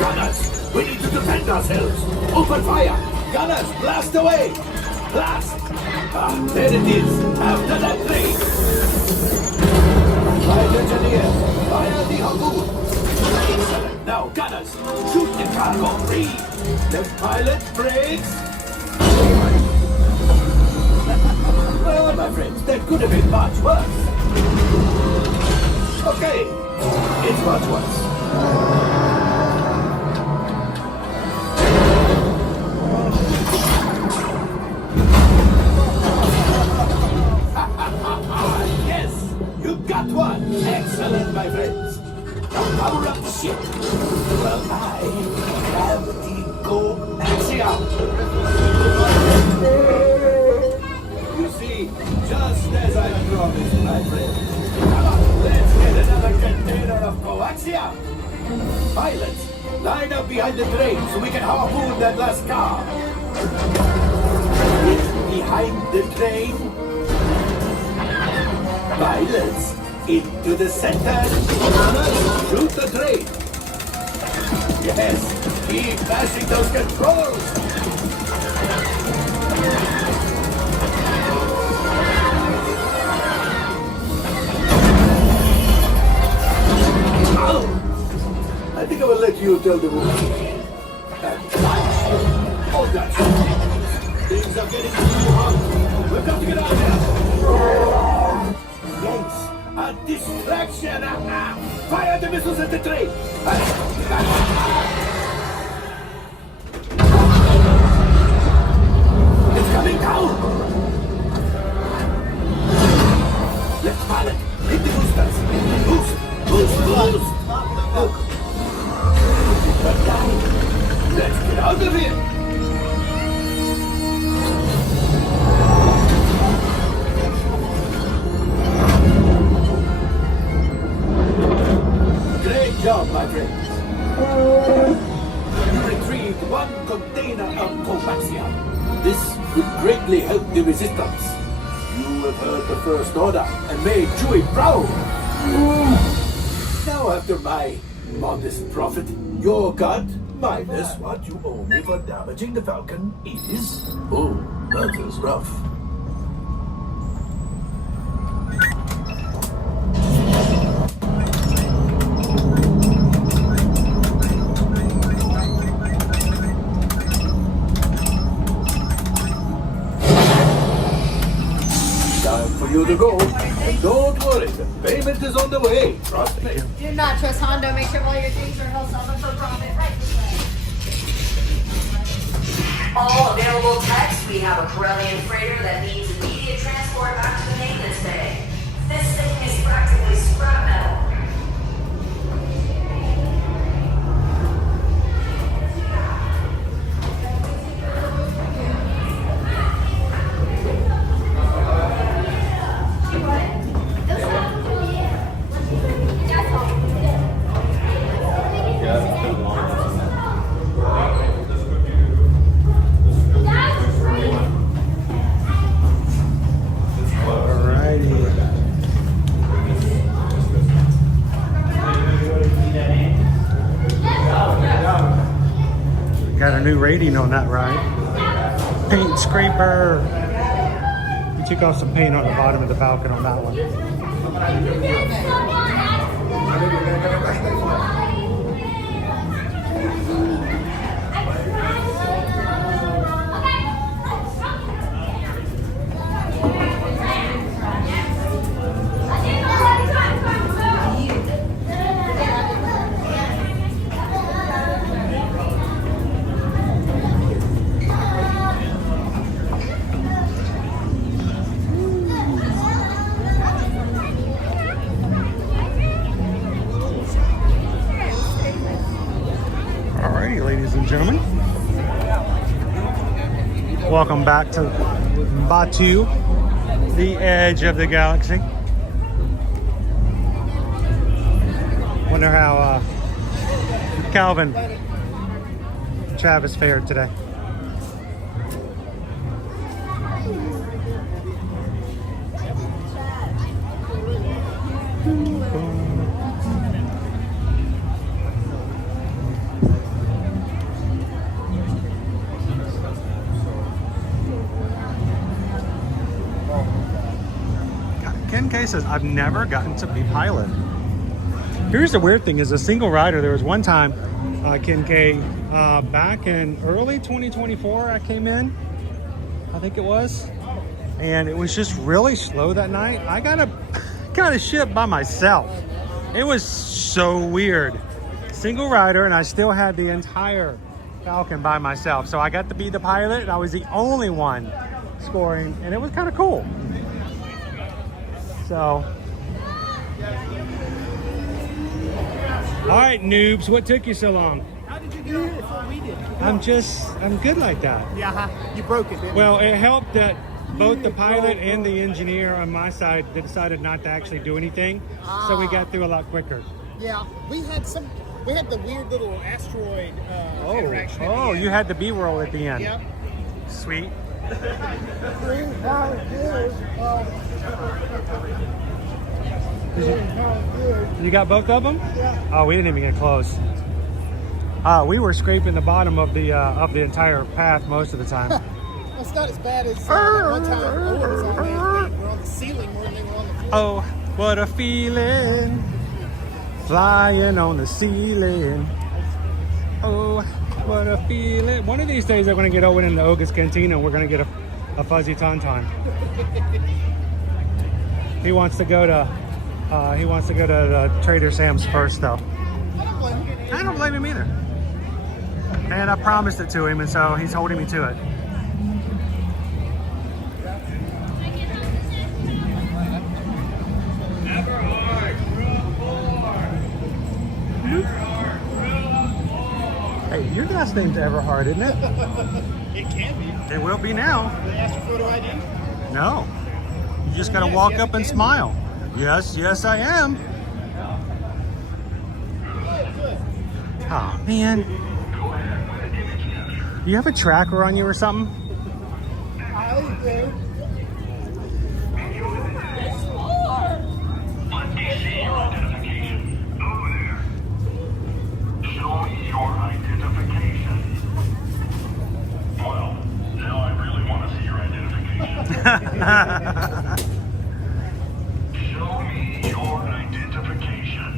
Gunners! We need to defend ourselves! Open fire! Gunners, blast away! Blast! Ah, there it is! After that train! Flight engineers, fire the harpoon! Excellent! Now, gunners, shoot the cargo free! Left pilot, brakes! Well, my friends, that could have been much worse. Okay, it's much worse. Yes, you got one! Excellent, my friends. Now power up the ship. Well, I have the coaxium. You see, just as I promised, my friend. Come on, let's get another container of coaxium. Pilots, line up behind the train so we can harpoon that last car. It's behind the train. Pilots, into the center. Shoot the train. Yes, keep mashing those controls. Oh, I think I will let you tell the movie. Hold that. Things are getting too hot. We've got to get out of here. Fire the missiles at the train! It's coming down! Left pilot, hit the boosters! Boost! Boost! Boost! Let's get out of here! Great job, my friends. You retrieved 1 container of coaxium. This will greatly help the resistance. You have heard the First Order and made Chewie proud. Now, after my modest profit, your cut, minus what you owe me for damaging the Falcon, is... Oh, that is rough. Time for you to go. And don't worry, the payment is on the way. Trust me. Do not trust Hondo. Make sure all your things are held selling for profit. Right this way. All available techs, we have a Corellian freighter that needs immediate transport back to the maintenance bay. This thing is practically scrap metal. Got a new rating on that ride. Paint scraper. We took off some paint on the bottom of the Falcon on that one. Alrighty, ladies and gentlemen. Welcome back to Batuu, the edge of the galaxy. Wonder how Calvin and Travis fared today. Ken K says, I've never gotten to be pilot. Here's the weird thing, is a single rider. There was one time, Ken K, back in early 2024, I came in, I think it was, and it was just really slow that night. I got a ship by myself. It was so weird. Single rider, and I still had the entire Falcon by myself. So I got to be the pilot, and I was the only one scoring, and it was kind of cool. So, all right, noobs, what took you so long? How did you get here before we did? I'm good like that. Yeah, you broke it, didn't you? Well, it helped that both the pilot and the engineer on my side decided not to actually do anything, so we got through a lot quicker. Yeah, we had the weird little asteroid interaction. Oh, you had the B-roll at the end. Yep. Sweet. You got both of them? Yeah. Oh, we didn't even get close. We were scraping the bottom of the entire path most of the time. It's not as bad as one time Owen was on there. We're on the ceiling more than they were on the floor. Oh, what a feeling, flying on the ceiling. Oh, what a feeling. One of these days I'm going to get Owen in the Oga's Cantina and we're going to get a fuzzy tauntaun. He wants to go to He wants to go to Trader Sam's first, though. I don't blame him either. And I promised it to him, and so he's holding me to it. Hey, your last name's Everhard, isn't it? It can be. It will be now. They ask for photo ID? No. You just gotta walk up and smile. Yes, yes, I am. Oh, man. You have a tracker on you or something? I do. Show me your identification. Well, now I really want to see your identification. Show me your identification.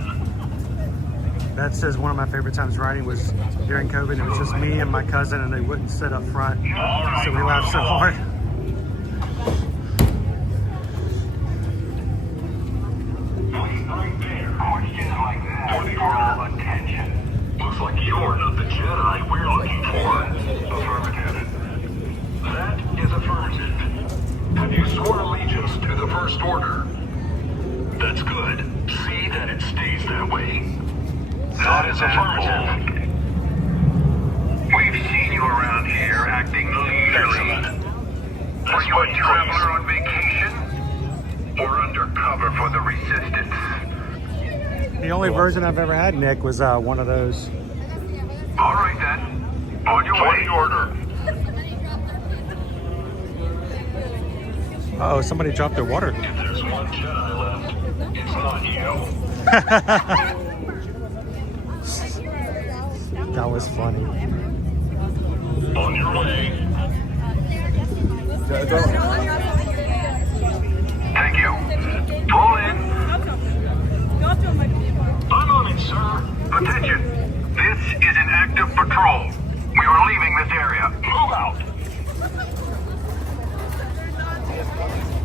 That says one of my favorite times riding was during COVID. It was just me and my cousin, and they wouldn't sit up front. So we laughed so hard. Wait right there. Questions like that are your attention. Looks like you're not the Jedi we're looking for. Affirmative. That is affirmative. Have you sworn allegiance to the First Order? That's good. See that it stays that way. That is affirmative. We've seen you around here acting leisurely. Are you a traveler on vacation? Or undercover for the Resistance? The only version I've ever had, Nick, was one of those. All right then. On your way. Order. Uh-oh, somebody dropped their water. If there's one Jedi left, it's not you. That was funny. On your way. Thank you. Pull in. I'm on it, sir. Attention. This is an active patrol. We are leaving this area. Move out.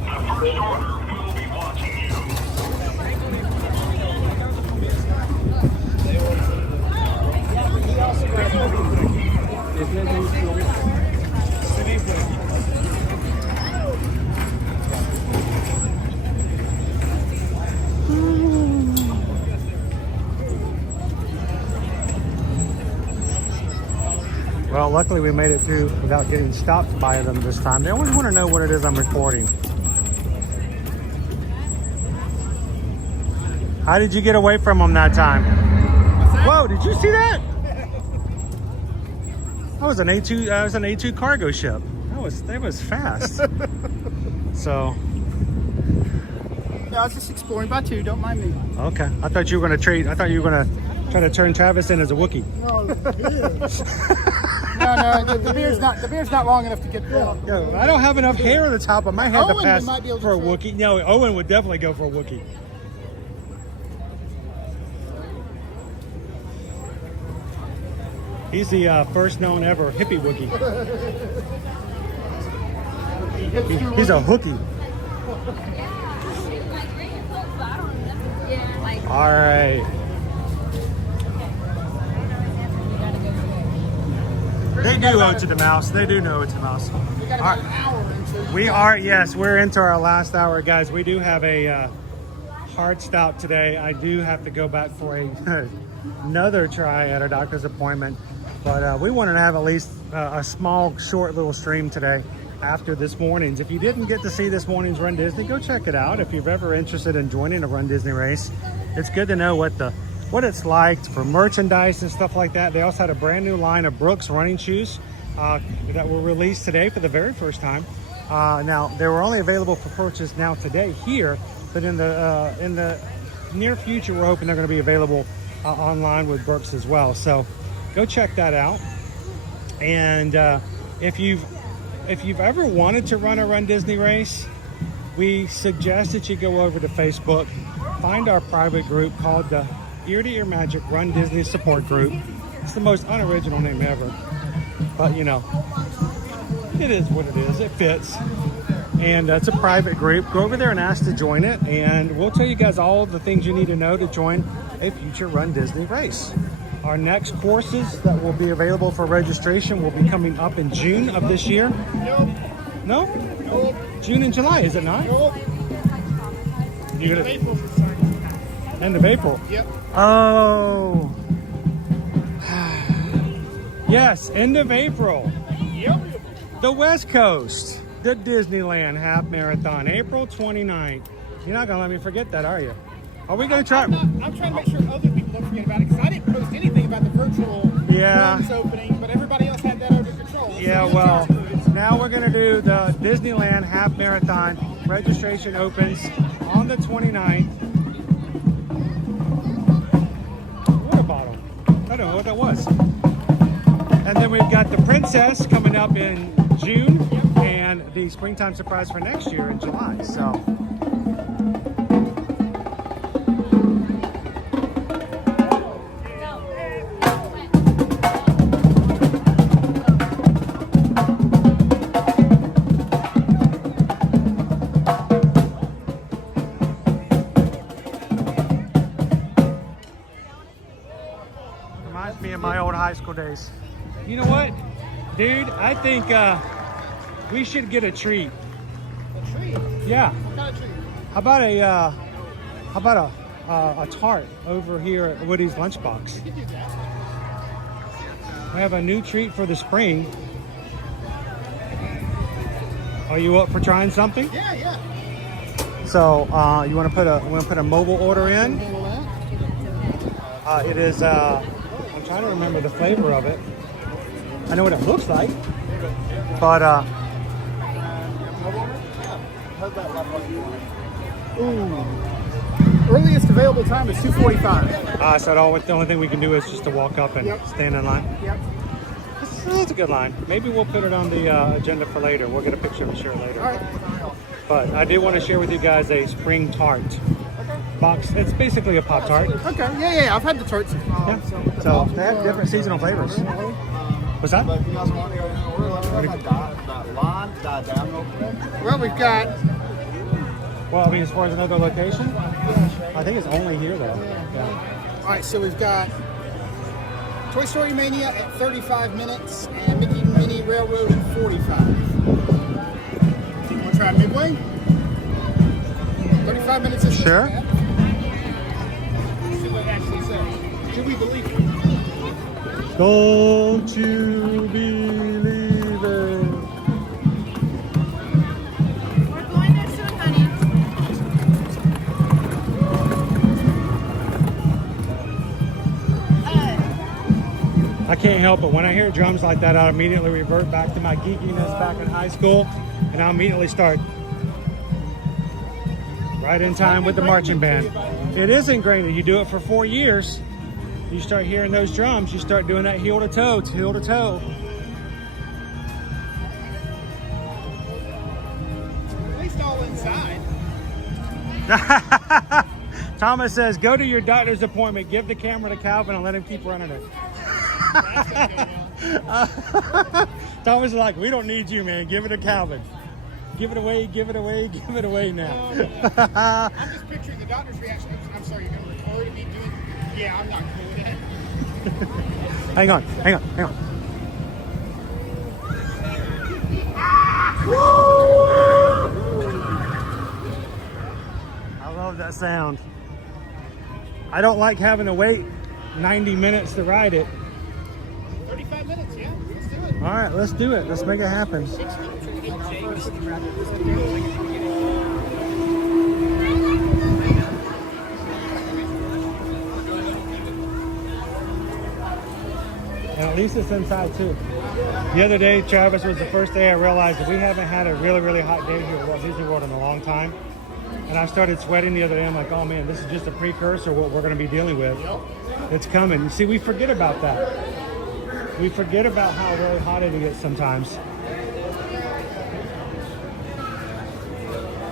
The First Order will be watching you. Well, luckily we made it through without getting stopped by them this time. They always want to know what it is I'm recording. How did you get away from them that time? Whoa, did you see that? That was an A2 cargo ship. That was fast. So. No, I was just exploring Batuu. Don't mind me. Okay, I thought you were gonna trade. I thought you were gonna try to turn Travis in as a Wookiee. No, the beard's not long enough to get through. Yo, I don't have enough hair on the top of my head to Owen pass might be able to for a trade. Wookiee. No, Owen would definitely go for a Wookiee. He's the first known ever hippie Wookiee. He's a hookie. All right. They do owe to the mouse. They do know it's a mouse. All right. We're into our last hour, guys. We do have a hard stop today. I do have to go back for another try at a doctor's appointment. But we wanted to have at least a small, short little stream today after this morning's. If you didn't get to see this morning's Run Disney, go check it out. If you're ever interested in joining a Run Disney race, it's good to know what it's like for merchandise and stuff like that. They also had a brand new line of Brooks running shoes that were released today for the very first time. Now, they were only available for purchase now today here, but in the near future, we're hoping they're going to be available online with Brooks as well. So go check that out. And if you've ever wanted to run a Run Disney race, we suggest that you go over to Facebook, find our private group called the Ear to Ear Magic Run Disney Support Group. It's the most unoriginal name ever, but you know, it is what it is. It fits. And it's a private group. Go over there and ask to join it, and we'll tell you guys all the things you need to know to join a future Run Disney race. Our next courses that will be available for registration will be coming up in June of this year. No? June and July, is it not? You're gonna... End of April? Yep. Oh. Yes, end of April. Yep. The West Coast, the Disneyland Half Marathon, April 29th. You're not gonna let me forget that, are you? Are we gonna try? I'm trying to make sure other people don't forget about it, because I didn't post anything about the virtual runs opening, but everybody else had that under control. Yeah, well, now we're gonna do the Disneyland Half Marathon. Registration opens on the 29th. Water bottle. I don't know what that was. And then we've got the Princess coming up in June, and the Springtime Surprise for next year in July. So. Reminds me of my old high school days. You know what, dude? I think we should get a treat. A treat? Yeah. What kind of treat? How about a tart over here at Woody's Lunchbox? We could do that. We have a new treat for the spring. Are you up for trying something? Yeah, yeah. So you want to put a mobile order in? It is. I'm trying to remember the flavor of it. I know what it looks like, but ooh. Earliest available time is 2:45. So the only thing we can do is just to walk up and stand in line. Yep. That's a good line. Maybe we'll put it on the agenda for later. We'll get a picture of it later. All right. But I do want to share with you guys a spring tart box. It's basically a Pop-Tart. Okay. Yeah. I've had the tarts. Yeah. So they have different seasonal flavors. What's that? Well, we've got. Well, I mean, as far as another location, I think it's only here though. Yeah. All right, so we've got Toy Story Mania at 35 minutes and Mickey Mini Railroad at 45. You want to try Midway? 35 minutes is sure. See what it actually says. Do we believe it? Don't you believe it? We're going there soon, honey. I can't help it. When I hear drums like that, I immediately revert back to my geekiness back in high school, and I immediately start right in time with the marching band. It is ingrained. You do it for 4 years. You start hearing those drums, you start doing that heel to toe, heel to toe. At least all inside. Thomas says, go to your doctor's appointment, give the camera to Calvin and let him keep running it. Thomas is like, we don't need you, man. Give it to Calvin. Give it away, give it away, give it away now. I'm just picturing the doctor's reaction. I'm sorry, you're going to record me doing. Yeah, I'm not cool with that. Hang on. I love that sound. I don't like having to wait 90 minutes to ride it. 35 minutes, yeah. Let's do it. All right, let's do it. Let's make it happen. And at least it's inside too. The other day, Travis, was the first day I realized that we haven't had a really, really hot day here at Walt Disney World in a long time. And I started sweating the other day. I'm like, oh man, this is just a precursor of what we're going to be dealing with. It's coming. You see, we forget about that. We forget about how really hot it gets sometimes.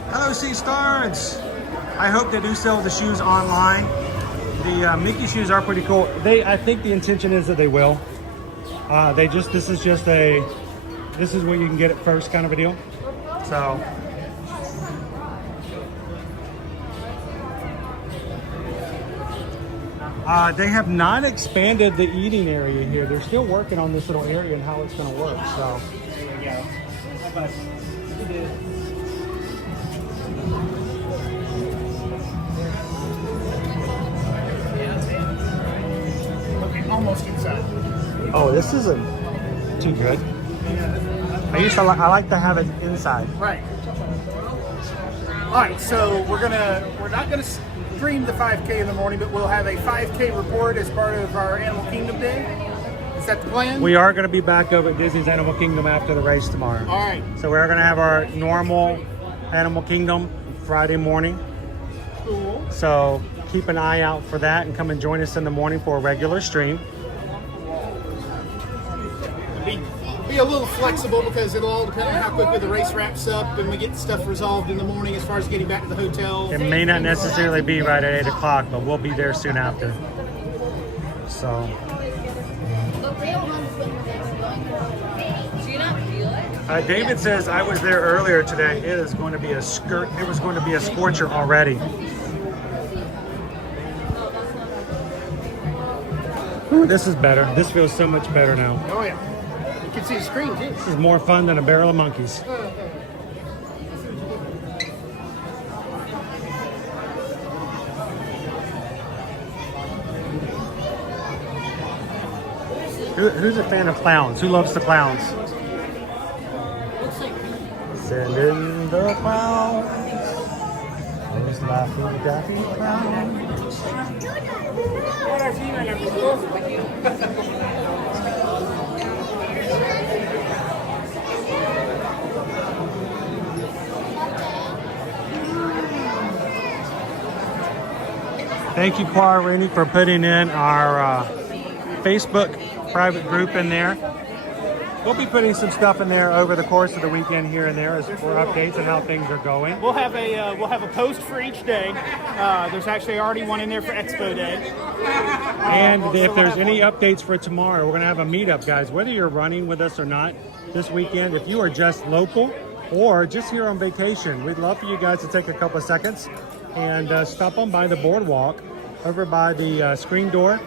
Hello, Sea Stars. I hope they do sell the shoes online. The Mickey shoes are pretty cool. I think the intention is that they will. This is where you can get it first kind of a deal. So They have not expanded the eating area here. They're still working on this little area and how it's going to work. So. There we go. How about it? Okay, almost inside. Oh, this isn't too good. I like to have it inside. Right. All right, so we're not gonna stream the 5K in the morning, but we'll have a 5K report as part of our Animal Kingdom Day. Is that the plan? We are going to be back over at Disney's Animal Kingdom after the race tomorrow. All right. So we're going to have our normal Animal Kingdom Friday morning. Cool. So keep an eye out for that and come and join us in the morning for a regular stream. Be a little flexible because it'll all depend on how quickly the race wraps up and we get the stuff resolved in the morning as far as getting back to the hotel. It may not necessarily be right at 8 o'clock, but we'll be there soon after. So. David says I was there earlier today. It is going to be a skirt. It was going to be a scorcher already. Ooh, this is better. This feels so much better now. Oh yeah. You can see the screen too. This is more fun than a barrel of monkeys. Who's a fan of clowns? Who loves the clowns? Send in the clowns. Those laughing daffy clowns. Thank you, Quarini, for putting in our Facebook private group in there. We'll be putting some stuff in there over the course of the weekend here and there as for updates on how things are going. We'll have a post for each day. There's actually already one in there for Expo Day. And if there's any updates for tomorrow, we're going to have a meetup, guys. Whether you're running with us or not this weekend, if you are just local or just here on vacation, we'd love for you guys to take a couple of seconds and stop on by the boardwalk over by the screen door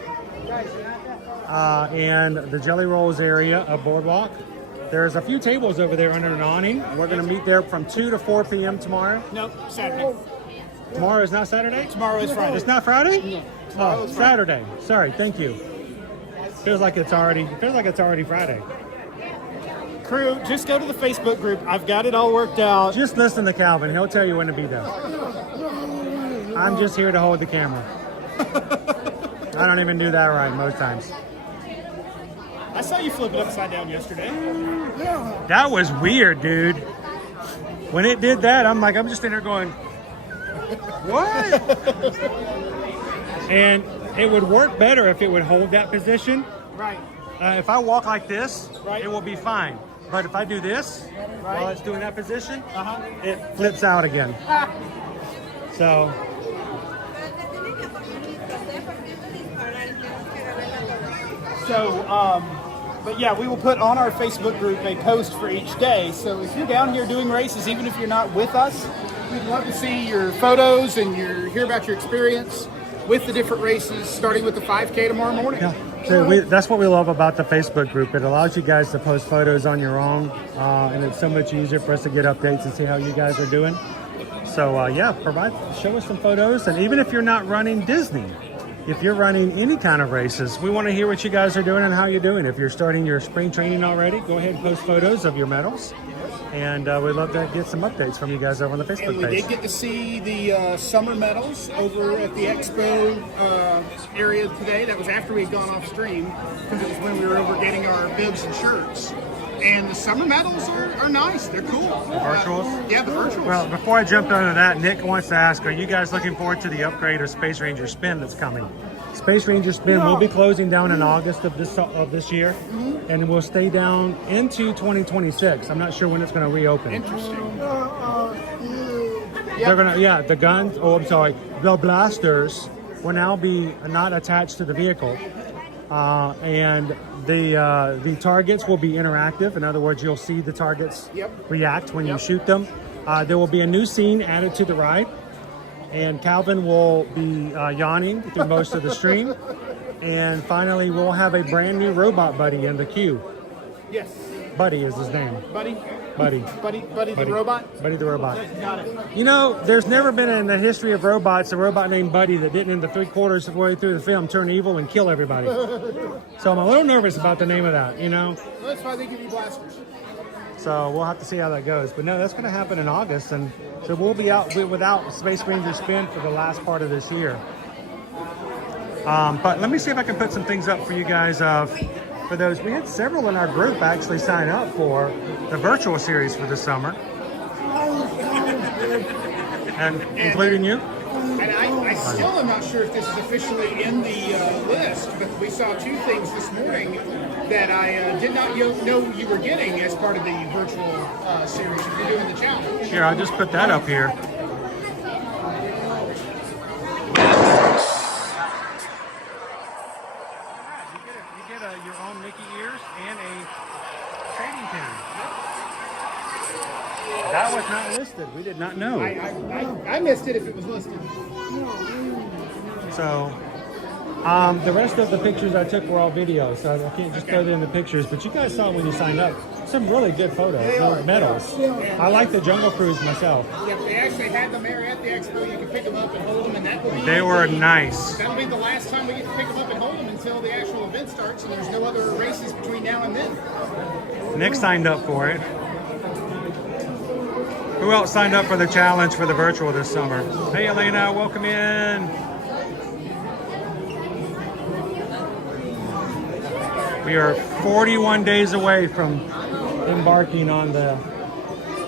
and the Jelly Rolls area of Boardwalk. There's a few tables over there under an awning. We're going to meet there from 2 to 4 p.m. tomorrow. Nope, Saturday. Tomorrow is not Saturday? Tomorrow is Friday. It's not Friday? No. Tomorrow is Friday. Saturday. Sorry, thank you. Feels like it's already Friday. Crew, just go to the Facebook group. I've got it all worked out. Just listen to Calvin. He'll tell you when to be there. I'm just here to hold the camera. I don't even do that right most times. I saw you flip it upside down yesterday. That was weird, dude. When it did that, I'm just in there going, what? And it would work better if it would hold that position. Right. If I walk like this, right, it will be fine. But if I do this, while it's doing that position, it flips out again. So. But yeah, we will put on our Facebook group a post for each day. So if you're down here doing races, even if you're not with us, we'd love to see your photos and hear about your experience with the different races, starting with the 5K tomorrow morning. Yeah. So that's what we love about the Facebook group. It allows you guys to post photos on your own, and it's so much easier for us to get updates and see how you guys are doing. So yeah, show us some photos, and even if you're not running Disney, if you're running any kind of races, we want to hear what you guys are doing and how you're doing. If you're starting your spring training already, go ahead and post photos of your medals. And we'd love to get some updates from you guys over on the Facebook page. We did get to see the summer medals over at the Expo area today. That was after we had gone off stream, because it was when we were over getting our bibs and shirts. And the summer medals are nice. They're cool. The virtuals? Yeah, the virtuals. Well, before I jump into that, Nick wants to ask, are you guys looking forward to the upgrade of Space Ranger Spin that's coming? Space Ranger Spin will be closing down in August of this year, and will stay down into 2026. I'm not sure when it's going to reopen. Interesting. They're gonna, the guns. Oh, I'm sorry. The blasters will now be not attached to the vehicle, and the targets will be interactive. In other words, you'll see the targets react when you shoot them. There will be a new scene added to the ride. And Calvin will be yawning through most of the stream. And finally, we'll have a brand new robot buddy in the queue. Yes. Buddy is his name. Buddy? Buddy. Buddy the robot? Buddy the robot. Got it. You know, there's never been in the history of robots a robot named Buddy that didn't, in the 3/4 of the way through the film, turn evil and kill everybody. So I'm a little nervous about the name of that, you know? Well, that's why they give you blasters. So we'll have to see how that goes. But no, that's going to happen in August. And so we'll be out without Space Ranger Spin for the last part of this year. But let me see if I can put some things up for you guys. For those, we had several in our group actually sign up for the virtual series for the summer. And including you? And I still am not sure if this is officially in the list, but we saw two things this morning that I did not know you were getting as part of the virtual series if you're doing the challenge. Here, I'll just put that up here. You get your own Mickey ears and a trading pin. That was not listed. We did not know. I missed it if it was listed. So, the rest of the pictures I took were all video, so I can't just throw them in the pictures. But you guys saw when you signed up some really good photos, medals. I like the Jungle Cruise myself. Yeah, they actually had them there at the expo. You can pick them up and hold them, and that will be. They were nice. That'll be the last time we get to pick them up and hold them until the actual event starts, and there's no other races between now and then. Nick signed up for it. Who else signed up for the challenge for the virtual this summer? Hey, Elena, welcome in. We are 41 days away from embarking on the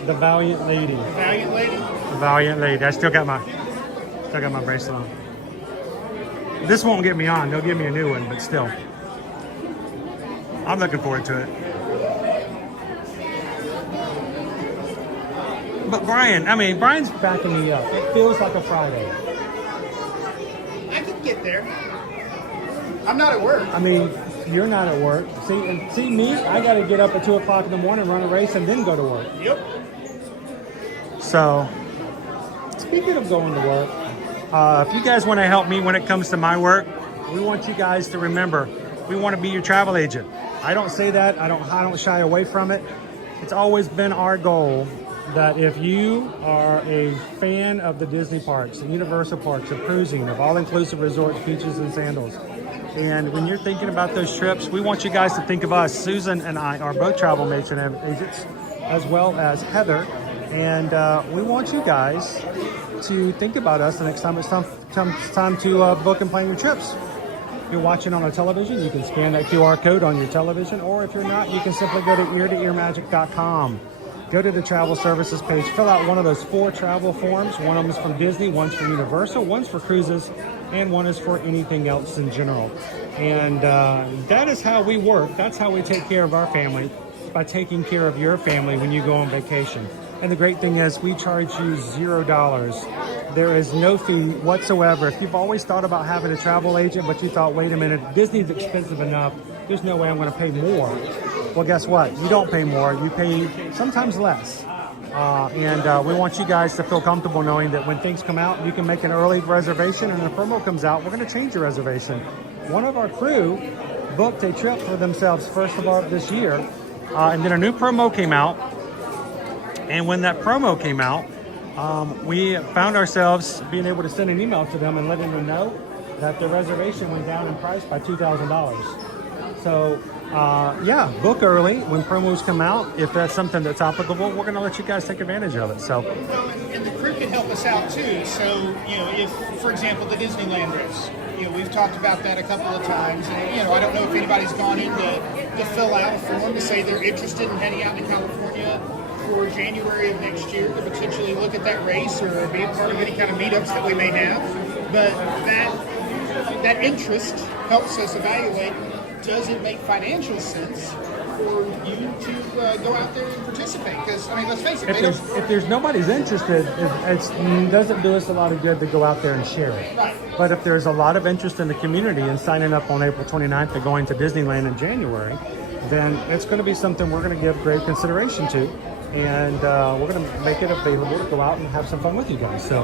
Valiant Lady. The Valiant Lady? The Valiant Lady. I still got my bracelet on. This won't get me on. They'll give me a new one, but still. I'm looking forward to it. But Brian's backing me up. It feels like a Friday. I can get there. I'm not at work. I mean, you're not at work. See me? I got to get up at 2 o'clock in the morning, run a race, and then go to work. Yep. So, speaking of going to work, if you guys want to help me when it comes to my work, we want you guys to remember, we want to be your travel agent. I don't say that. I don't shy away from it. It's always been our goal that if you are a fan of the Disney parks, the Universal parks, of cruising, of all-inclusive resorts, beaches, and sandals, and when you're thinking about those trips, we want you guys to think of us. Susan and I are both travel mates and agents, as well as Heather, and we want you guys to think about us the next time it's time to book and plan your trips. If you're watching on a television, you can scan that QR code on your television, or if you're not, you can simply go to ear-to-earmagic.com. Go to the travel services page, fill out one of those 4 travel forms. One of them is from Disney, one's for Universal, one's for cruises, and one is for anything else in general. And that is how we work. That's how we take care of our family, by taking care of your family when you go on vacation. And the great thing is we charge you $0. There is no fee whatsoever. If you've always thought about having a travel agent, but you thought, wait a minute, Disney's expensive enough, there's no way I'm going to pay more. Well, guess what? You don't pay more. You pay sometimes less. And we want you guys to feel comfortable knowing that when things come out, you can make an early reservation, and when a promo comes out, we're going to change your reservation. One of our crew booked a trip for themselves first of all this year, and then a new promo came out. And when that promo came out, we found ourselves being able to send an email to them and letting them know that their reservation went down in price by $2,000. So, yeah, book early when promos come out. If that's something that's applicable, we're going to let you guys take advantage of it. So, well, and the crew can help us out too. So, if, for example, the Disneyland race, we've talked about that a couple of times. And, I don't know if anybody's gone in to fill out a form to say they're interested in heading out to California for January of next year to potentially look at that race or be a part of any kind of meetups that we may have. But that interest helps us evaluate, does it make financial sense for you to go out there and participate? Because, let's face it, if there's nobody's interested, it doesn't do us a lot of good to go out there and share it. Right. But if there's a lot of interest in the community in signing up on April 29th and going to Disneyland in January, then it's going to be something we're going to give great consideration to. And we're going to make it available to go out and have some fun with you guys. So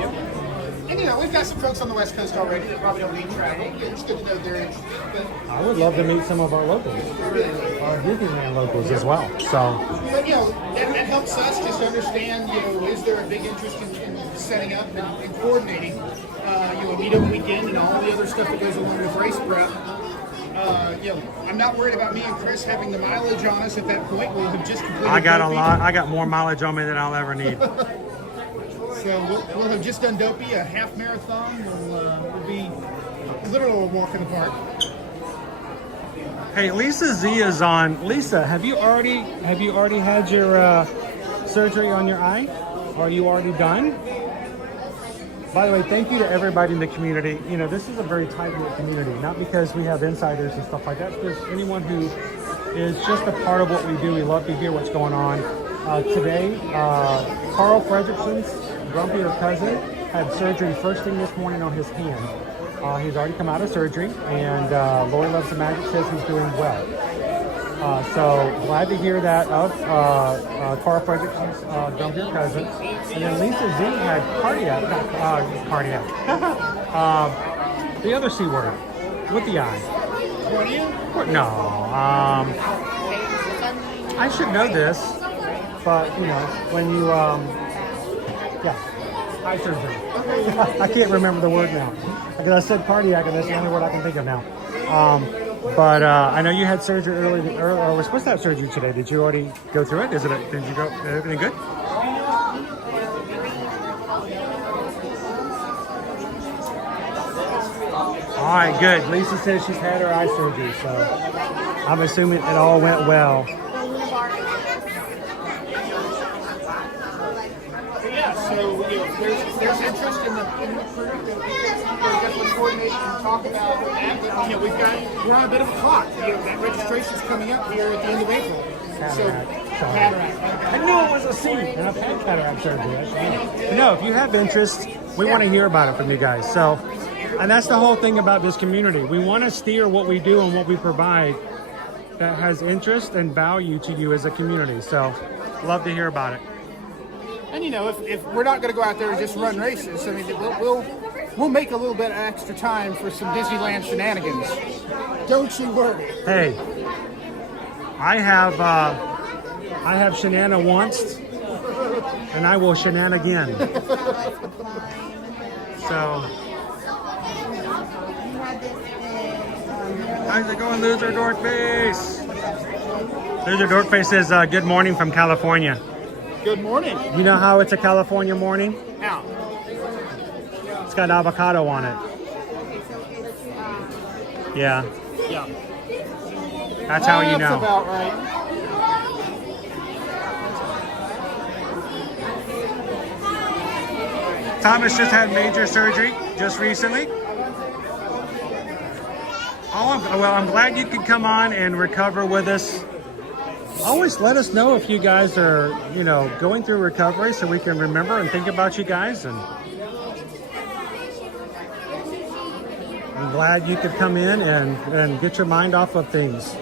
And we've got some folks on the West Coast already that probably don't need travel. It's good to know they're interested. I would love to meet some of our locals, our Disneyland locals as well. So, but that helps us just understand. Is there a big interest in setting up and coordinating? A meetup weekend and all the other stuff that goes along with race prep. I'm not worried about me and Chris having the mileage on us at that point. We'll have just completed. I got more mileage on me than I'll ever need. So we'll have just done Dopey, a half marathon. We'll be a little walk in the park. Hey, Lisa Z is on. Lisa, have you already had your surgery on your eye? Are you already done? By the way, thank you to everybody in the community. This is a very tight-knit community, not because we have insiders and stuff like that, because anyone who is just a part of what we do, we love to hear what's going on. Today, Carl Fredrickson's grumpier cousin had surgery first thing this morning on his hand. He's already come out of surgery, and Lori Loves the Magic says he's doing well. So glad to hear that of Carl Fredrickson's grumpier cousin. And then Lisa Z had cardiac. The other C word with the eye. No. I should know this, but when you eye surgery. I can't remember the word now because I said cardiac, and that's the only word I can think of now. But I know you had surgery earlier, or we're supposed to have surgery today. Did you already go through it? Did you go? Everything good? All right, good. Lisa says she's had her eye surgery, so I'm assuming it all went well. So there's interest in the crew. We'll definitely coordinate and talk about that. But we're on a bit of a clock. That registration's coming up here at the end of April. Cataract. I knew it was a C, and I've had cataract surgery. If you have interest, we want to hear about it from you guys. So, and that's the whole thing about this community. We want to steer what we do and what we provide that has interest and value to you as a community. So, love to hear about it. And if we're not going to go out there and just run races, I mean, we'll make a little bit of extra time for some Disneyland shenanigans. Don't you worry. Hey, I have shenana once, and I will shenan again. So, how's it going, Loser Dorkface? Loser Dorkface says, good morning from California. Good morning. You know how it's a California morning? How? It's got avocado on it. Yeah. Yeah. That's how you know. That's about right. Thomas just had major surgery just recently. I'm glad you could come on and recover with us. Always let us know if you guys are, going through recovery so we can remember and think about you guys. And I'm glad you could come in and get your mind off of things.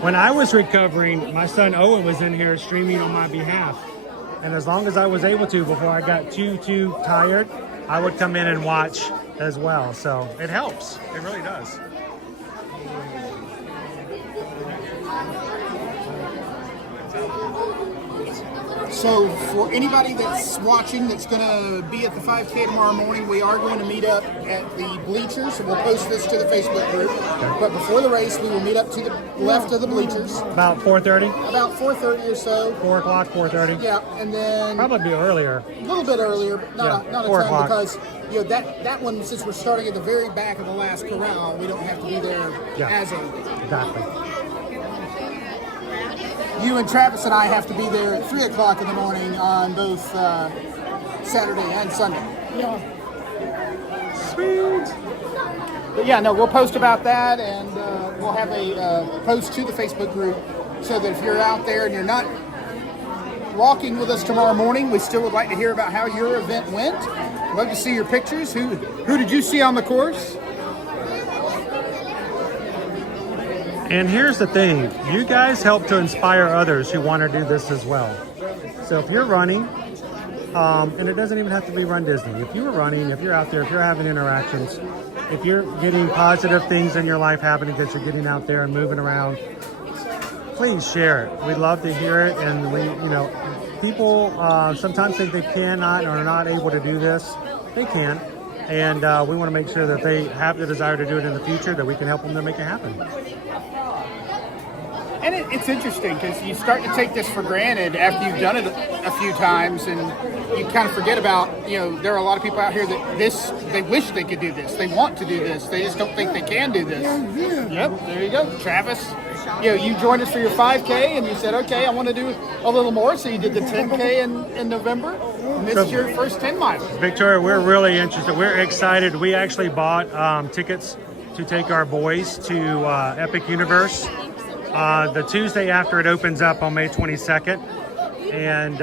When I was recovering, my son Owen was in here streaming on my behalf. And as long as I was able to, before I got too tired, I would come in and watch as well. So it helps. It really does. So for anybody that's watching that's going to be at the 5K tomorrow morning, we are going to meet up at the bleachers. We'll post this to the Facebook group. But before the race, we will meet up to the left of the bleachers. About 4:30? About 4:30 or so. 4 o'clock, 4:30? Yeah, and then... Probably be earlier. A little bit earlier, but not a ton, because that one, since we're starting at the very back of the last corral, we don't have to be there as early. Exactly. You and Travis and I have to be there at 3 o'clock in the morning on both Saturday and Sunday. Yeah. Sweet. But yeah, no, we'll post about that, and we'll have a post to the Facebook group so that if you're out there and you're not walking with us tomorrow morning, we still would like to hear about how your event went. Love to see your pictures. Who did you see on the course? And here's the thing, you guys help to inspire others who want to do this as well. So if you're running And it doesn't even have to be Run Disney. If you're running, if you're out there, if you're having interactions, if you're getting positive things in your life happening because you're getting out there and moving around, please share it. We'd love to hear it. And we, you know, people sometimes think they cannot or are not able to do this. They can. And we want to make sure that they have the desire to do it in the future, that we can help them to make it happen. And it's interesting because you start to take this for granted after you've done it a few times, and you kind of forget about, you know, there are a lot of people out here that they wish they could do this. They want to do this. They just don't think they can do this. Yep, there you go. Travis, you know, you joined us for your 5K and you said, okay, I want to do a little more. So you did the 10K in November. And this is your first 10 miles. Victoria, we're really interested. We're excited. We actually bought tickets to take our boys to Epic Universe the Tuesday after it opens up on May 22nd. And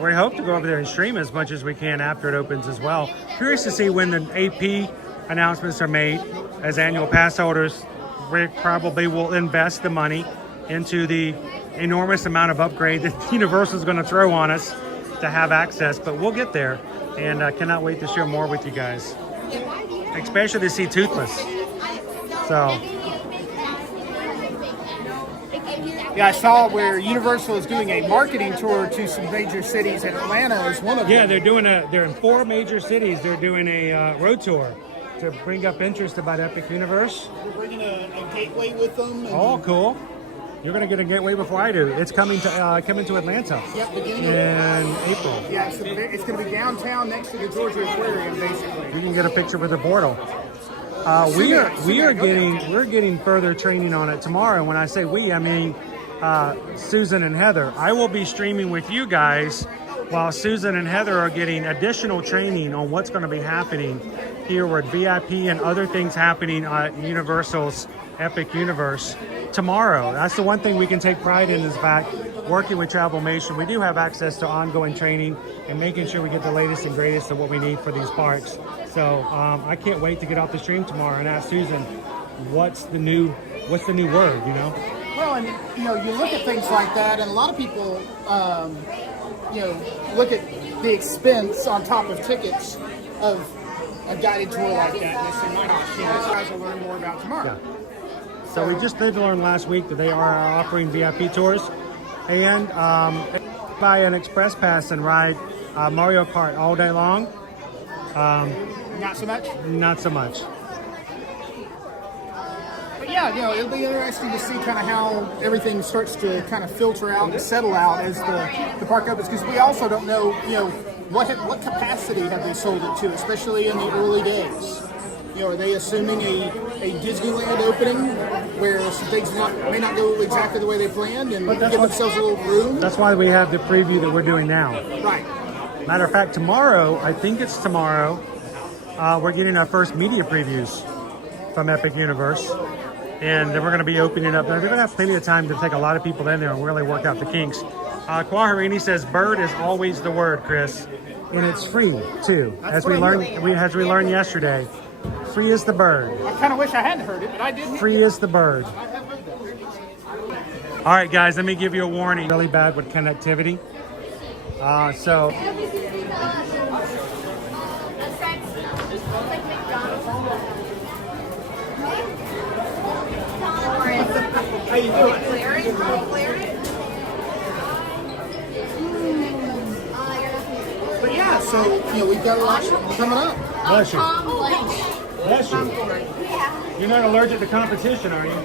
we hope to go over there and stream as much as we can after it opens as well. Curious to see when the AP announcements are made. As annual pass holders, we probably will invest the money into the enormous amount of upgrade that Universal is going to throw on us to have access. But we'll get there, and I cannot wait to share more with you guys, especially to see Toothless. So. Yeah, I saw where Universal is doing a marketing tour to some major cities, and Atlanta is one of them. Yeah, they're in 4 major cities. They're doing a road tour to bring up interest about Epic Universe. We're bringing a gateway with them. Oh, cool. You're going to get a gateway before I do. It's coming to Atlanta in April. Yeah, so it's going to be downtown next to the Georgia Aquarium, basically. You can get a picture with the portal. We're getting further training on it tomorrow. When I say we, I mean Susan and Heather. I will be streaming with you guys while Susan and Heather are getting additional training on what's going to be happening here with VIP and other things happening at Universal's Epic Universe tomorrow. That's the one thing we can take pride in, is fact, working with Travelmation. We do have access to ongoing training and making sure we get the latest and greatest of what we need for these parks. So I can't wait to get off the stream tomorrow and ask Susan, what's the new word, you know? Well, and you know, you look at things like that, and a lot of people, you know, look at the expense on top of tickets of a guided tour like that, and they say, my gosh, you know, these guys will learn more about tomorrow. Yeah. So we just did learn last week that they are offering VIP tours, and buy an express pass and ride Mario Kart all day long. Not so much? Not so much. But yeah, you know, it'll be interesting to see kind of how everything starts to kind of filter out and settle out as the park opens, because we also don't know, you know, what capacity have they sold it to, especially in the early days. You know, are they assuming a Disneyland opening where some things may not go exactly the way they planned and give themselves a little room? That's why we have the preview that we're doing now. Right. Matter of fact, tomorrow, I think it's tomorrow, we're getting our first media previews from Epic Universe. And then we're going to be opening up. They're going to have plenty of time to take a lot of people in there and really work out the kinks. Kwaharini says, bird is always the word, Chris. And it's free, too. As we learned yesterday, free is the bird. I kind of wish I hadn't heard it, but I did. Free is the bird. All right, guys, let me give you a warning. Really bad with connectivity. So... How you doing? But yeah, so you know, we've got a lot coming up. Bless you. Bless you. You're not allergic to competition, are you?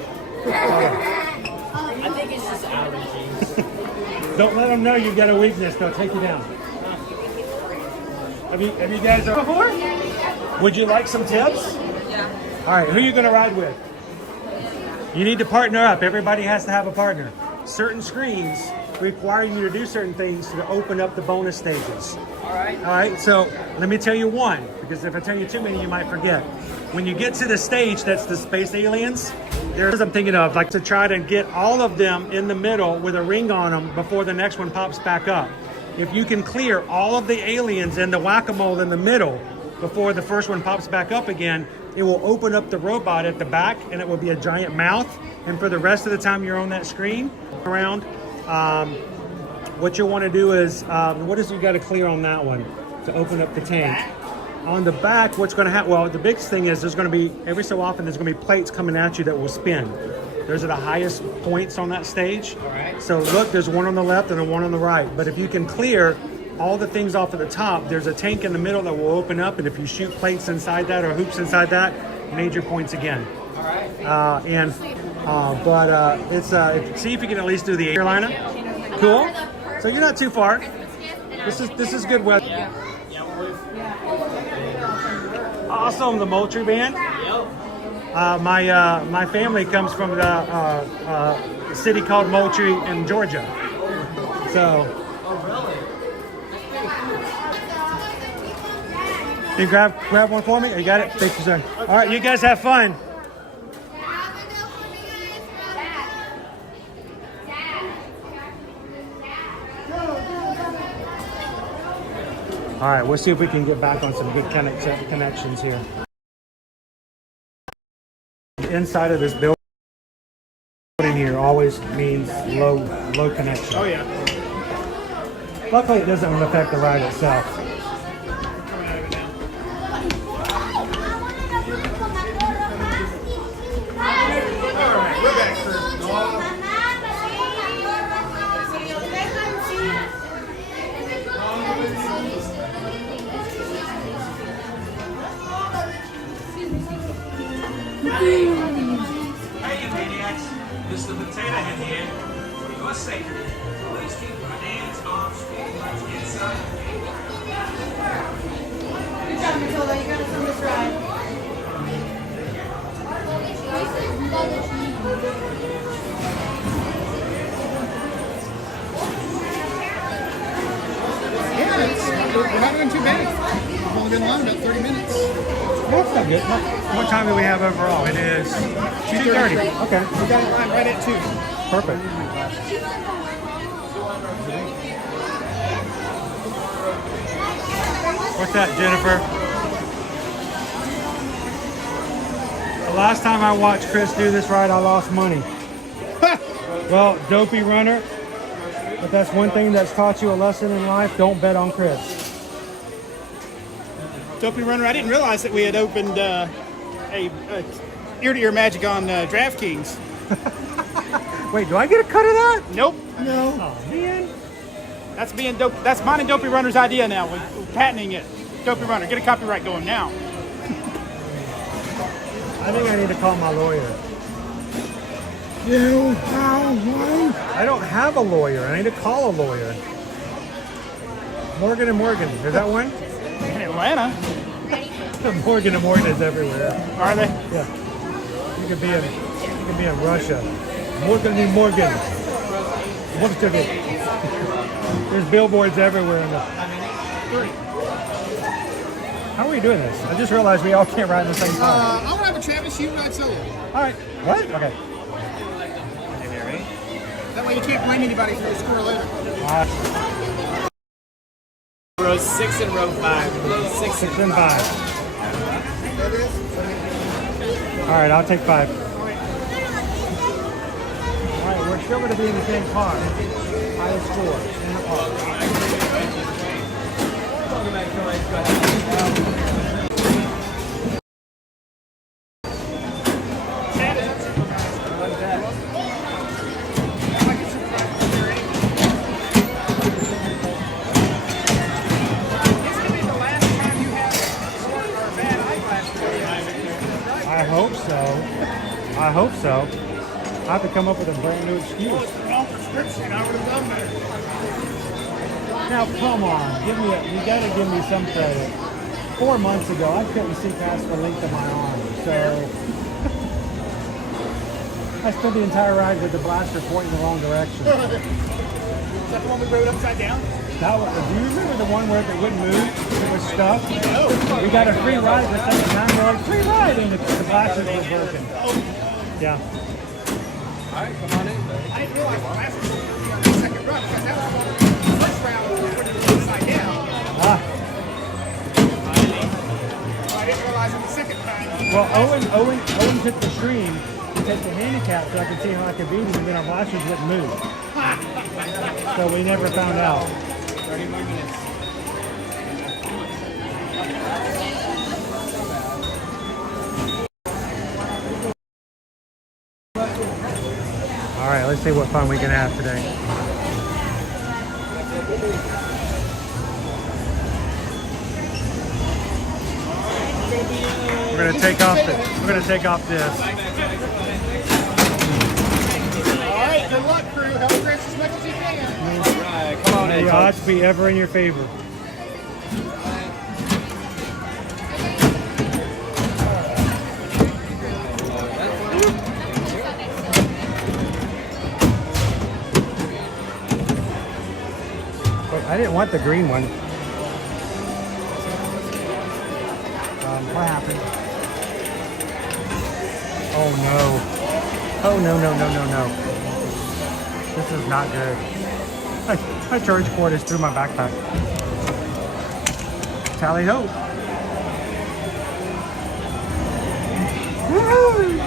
I think it's just allergies. Don't let them know you've got a weakness. They'll take you down. Have you guys ever before? Would you like some tips? Yeah. All right, who are you going to ride with? You need to partner up. Everybody has to have a partner. Certain screens require you to do certain things to open up the bonus stages. All right. All right, so let me tell you one, because if I tell you too many, you might forget. When you get to the stage that's the space aliens, there's I'm thinking of, like to try to get all of them in the middle with a ring on them before the next one pops back up. If you can clear all of the aliens and the whack-a-mole in the middle before the first one pops back up again, it will open up the robot at the back, and it will be a giant mouth. And for the rest of the time you're on that screen around, what you'll want to do is, what is you got to clear on that one to open up the tank? On the back, what's going to happen? Well, the biggest thing is there's going to be, every so often, there's going to be plates coming at you that will spin. Those are the highest points on that stage. All right. So look, there's one on the left and one on the right. But if you can clear all the things off at the top, there's a tank in the middle that will open up, and if you shoot plates inside that or hoops inside that, major points again. All right. See if you can at least do the Carolina. Cool. So you're not too far. This is good weather. Awesome, the Moultrie Band. My family comes from a city called Moultrie in Georgia. So. You grab one for me? You got it? Thank you, sir. All right, you guys have fun. All right, we'll see if we can get back on some good connections here. Inside of this building here always means low connection. Oh yeah. Luckily, it doesn't affect the ride itself. Hey, you maniacs. Mr. Potato Head here. For your sake, please keep your hands, arms, feet, legs inside. Good job, Matilda. You got us on this ride. Yeah, we're not doing too bad. We've only been on about 30 minutes. That's not good. What time do we have overall? It is 2:30. Okay. We got it right at 2. Perfect. What's that, Jennifer? The last time I watched Chris do this ride, I lost money. Well, dopey runner. But that's one thing that's taught you a lesson in life. Don't bet on Chris. Dopey Runner, I didn't realize that we had opened a ear-to-ear magic on DraftKings. Wait, do I get a cut of that? Nope. No. Oh, man. That's mine and Dopey Runner's idea now. We're patenting it. Dopey Runner, get a copyright going now. I think I need to call my lawyer. You have one? I don't have a lawyer. I need to call a lawyer. Morgan & Morgan. Is that one? In Atlanta. Morgan & Morgan is everywhere. Are they? Yeah. You could be in Russia. Morgan & Morgan. There's billboards everywhere. How are we doing this? I just realized we all can't ride at the same time. I'm gonna have a Travis, you ride solo. All right. What? Okay. That way you can't blame anybody for your score later. Row 6 and row 5. 6 and 5. All right, I'll take 5. All right, we're still going to be in the same car. Highest score in the car. I hope so. I have to come up with a brand new excuse. Now, come on, you gotta give me some credit. 4 months ago, I couldn't see past the length of my arm, so I spent the entire ride with the blaster pointing the wrong direction. Is that the one we rode upside down? Do you remember the one where it wouldn't move? It was stuck? No. We got a free ride the second time. We're like, free ride, and the blasters were broken. Yeah. All right, come on in. I didn't realize the blasters were going to be on the second run because that was the first round when we put it upside down. I didn't realize it the second time. Well, Owen took the stream to take the handicap so I could see how I could beat him, and then our blasters wouldn't move. So we never found out. 30 more minutes. All right, let's see what fun we can have today. We're gonna take off this. All right, good luck, crew. Help Chris as much as you can. All right, come on May in, the odds folks. be ever in your favor. But I didn't want the green one. What happened? Oh no. Oh no, no, no, no, no. This is not good. My charge cord is through my backpack. Tally ho. Woo!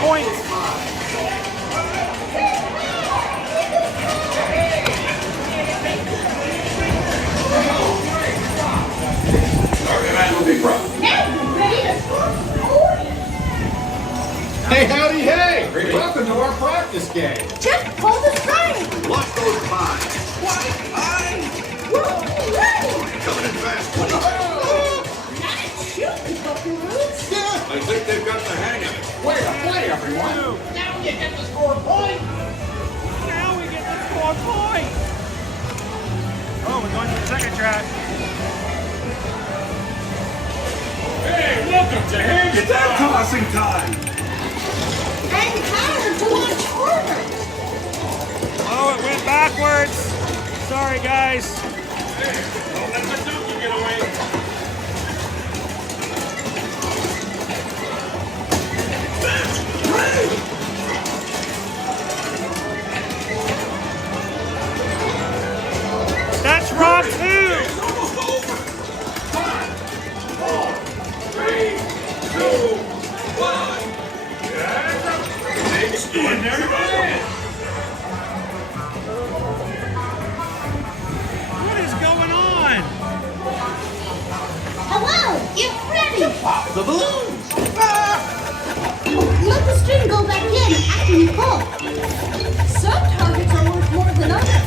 Points. Hey, howdy, hey! Welcome to our practice game. Just hold the strike. Block those pies. What? Whoa! Coming in fast, buddy. Nice shooting, Buckaroos. Yeah, I think they've got the hang of it. Way to play, everyone. Now you get to score a point. Now we get to score points. Oh, we're going to the second track. Hey, welcome to Hand It Down. Tossing time. And Tyler to launch forward. Oh, it went backwards. Sorry, guys. Hey, don't let the donkey get away. That's great. That's wrong too. It's almost over. 5, 4, 3, 2, 1. Big skin there, man. What is going on? Hello, get ready. Pop the balloons. Let the string go back in after you pull. Some targets are worth more than others.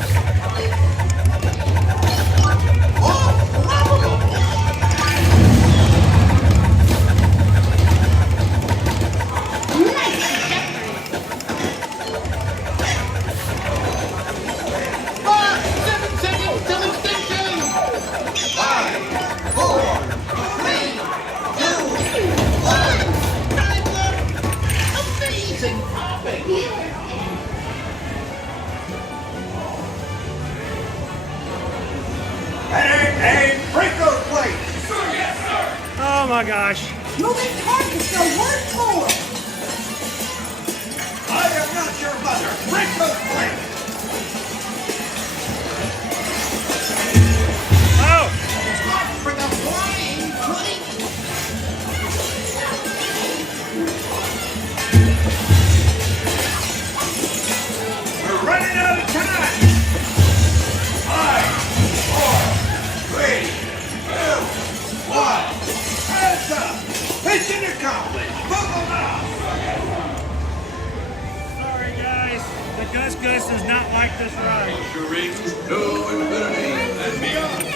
Nice. 7 seconds till extinction. 5, 4, 3, 2, 1. Time's up. Amazing popping. Hey, break those plates. Sir, yes, sir. Oh my gosh. Moving targets are worth more. I am not your mother. Break those plates. Oh. Stop for the flying pudding. We're running out of time. 5, 4, 3, 2, 1. Hands up. Mission accomplished. Buckle now. Sorry, guys. The Gus Gus does not like this ride. Your rings to infinity and beyond.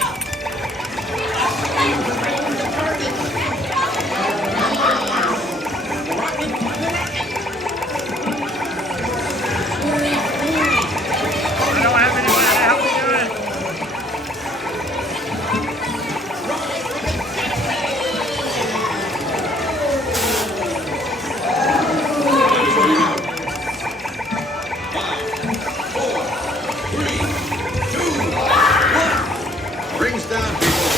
I don't have anybody to help me do it. Rings down, people.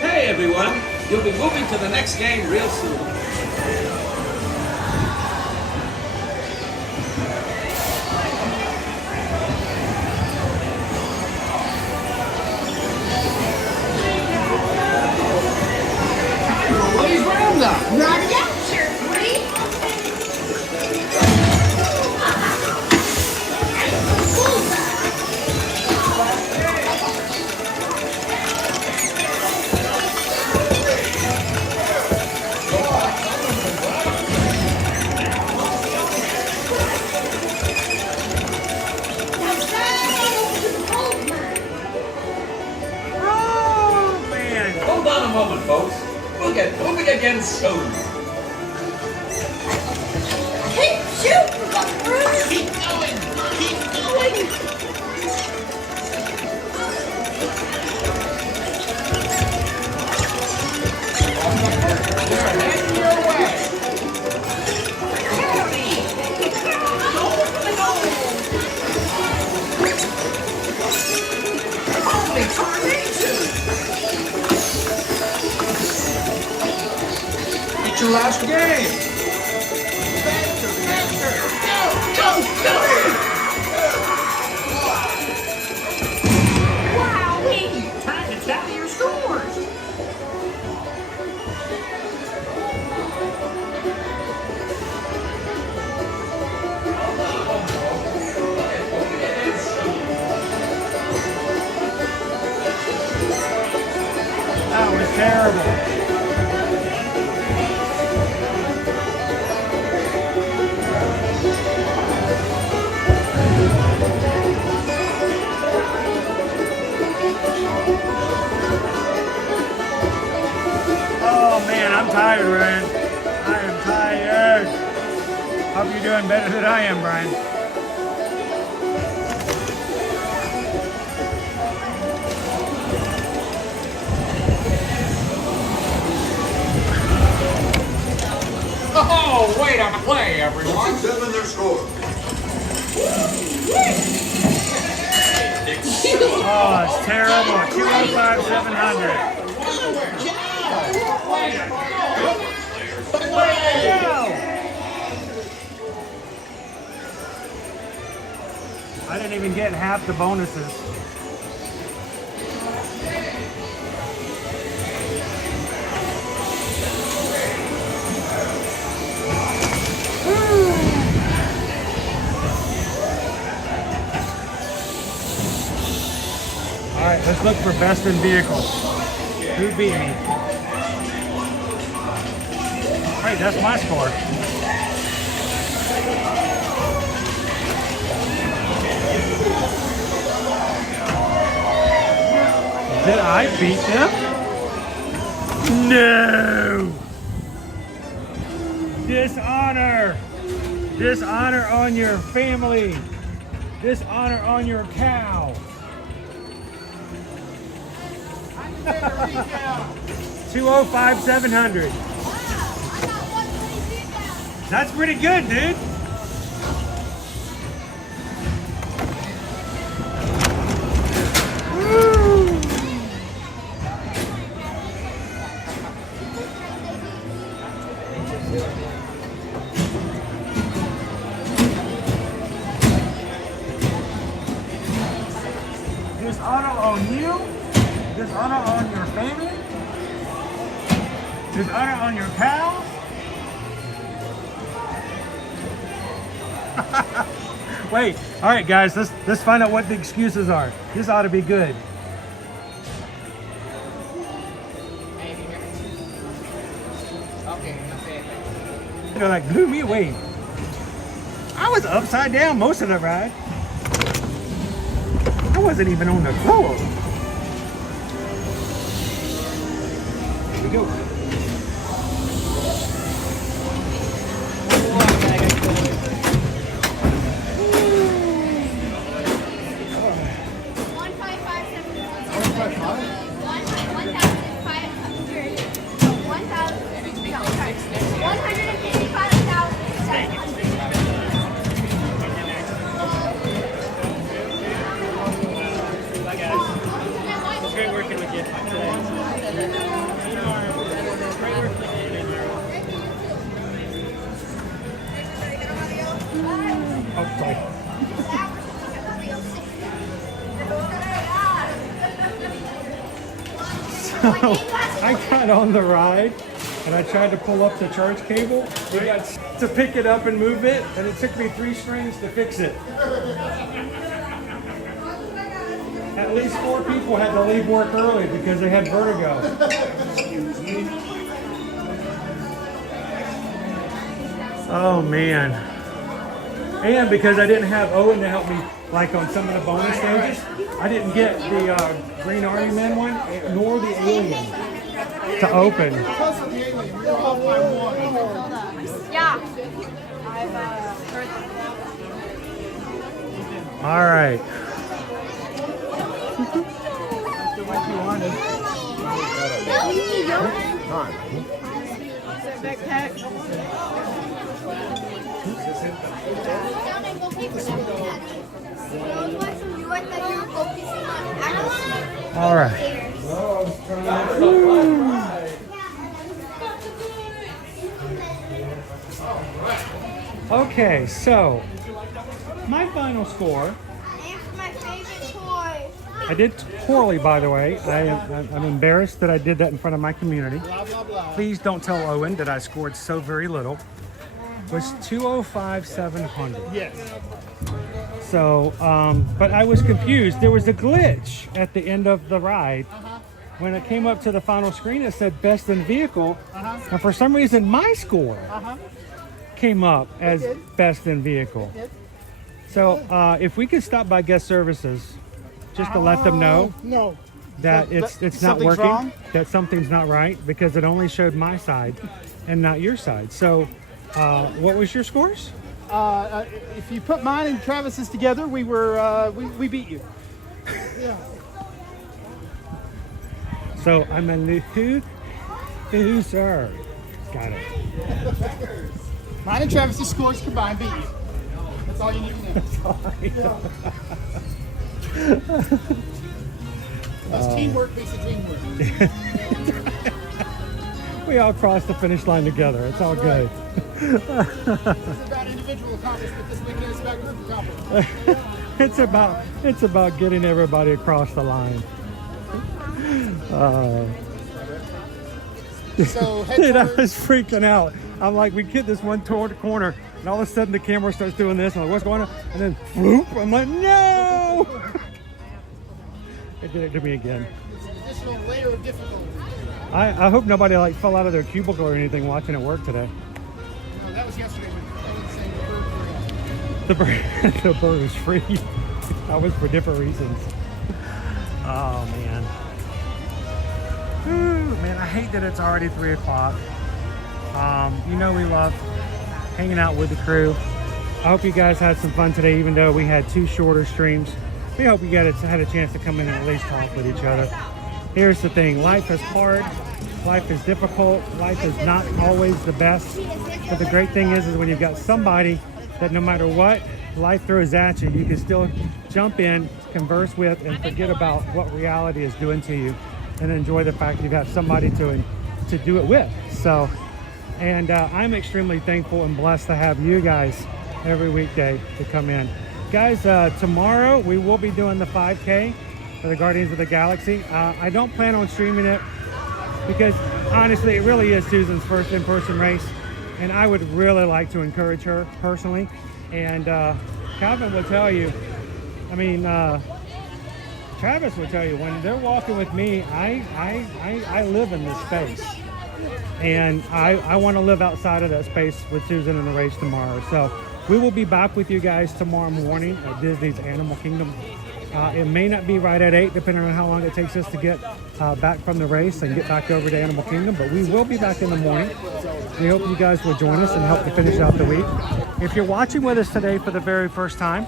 Hey everyone, you'll be moving to the next game real soon. Ladies round up. Not yet. moment, folks. We'll get moving again soon. Keep shooting, Buckaroo! Keep going! Keep going! Heading your way. Holy carnation! It's your last game. Go! Wowee! Time to tally your scores! That was terrible. Oh man, I'm tired, Ryan. I am tired. Hope you're doing better than I am, Brian. Oh, way to play, everyone. 7 their score. Oh, it's terrible. 205, 700. I didn't even get half the bonuses. All right, let's look for best in vehicle. Who beat me? Hey, that's my score. Did I beat them? No! Dishonor! Dishonor on your family! Dishonor on your cow! 205, 700. That's pretty good, dude. Woo. Dishonor on you. Dishonor on your family? Dishonor on your cow? Wait, all right guys, let's find out what the excuses are. This ought to be good. They're like, blew me away. I was upside down most of the ride. I wasn't even on the floor. Here we go. Great working with you today. So I got on the ride and I tried to pull up the charge cable. We got to pick it up and move it, and it took me 3 strings to fix it. At least 4 people had to leave work early because they had vertigo. Oh man. And because I didn't have Owen to help me, like on some of the bonus stages, I didn't get the Green Army Man one, nor the Alien. to open. Close to the alien. We're off by one. Yeah. I've heard that. All right. All right. Okay, so my final score. I did poorly, by the way. I'm embarrassed that I did that in front of my community. Please don't tell Owen that I scored so very little. It was 205,700. Yes. So, but I was confused. There was a glitch at the end of the ride. When it came up to the final screen, it said best in vehicle. And for some reason, my score came up as best in vehicle. So if we could stop by guest services, just to let them know that it's not working, wrong? That something's not right, because it only showed my side and not your side. So what was your scores? If you put mine and Travis's together, we were we beat you. Yeah. So I'm a loser. Got it. Mine and Travis's scores combined beat you. That's all you need to know. That's all I know. Plus teamwork makes the dream work. We all crossed the finish line together. It's all good. It's about individual accomplishment this weekend. It's about group accomplishment. It's about getting everybody across the line. So dude, I was freaking out. I'm like, we hit this one toward the corner, and all of a sudden the camera starts doing this. I'm like, what's going on? And then, whoop! I'm like, no! It did it to me again. It's an additional layer of difficulty. I hope nobody like fell out of their cubicle or anything watching it work today. No, that was yesterday when I was saying the bird free. The bird was free. That was for different reasons. Oh man. Ooh, man, I hate that it's already 3 o'clock. You know we love hanging out with the crew. I hope you guys had some fun today, even though we had 2 shorter streams. We hope you guys had a chance to come in and at least talk with each other. Here's the thing, life is hard, life is difficult, life is not always the best. But the great thing is when you've got somebody that no matter what life throws at you, you can still jump in, converse with, and forget about what reality is doing to you, and enjoy the fact that you've got somebody to do it with. So, and I'm extremely thankful and blessed to have you guys every weekday to come in. Guys, tomorrow we will be doing the 5K for the Guardians of the Galaxy. I don't plan on streaming it because honestly, it really is Susan's first in-person race, and I would really like to encourage her personally. And Calvin will tell you, I mean, Travis will tell you, when they're walking with me, I live in this space, and I want to live outside of that space with Susan in the race tomorrow. So we will be back with you guys tomorrow morning at Disney's Animal Kingdom. It may not be right at 8, depending on how long it takes us to get back from the race and get back over to Animal Kingdom, but we will be back in the morning. We hope you guys will join us and help to finish out the week. If you're watching with us today for the very first time,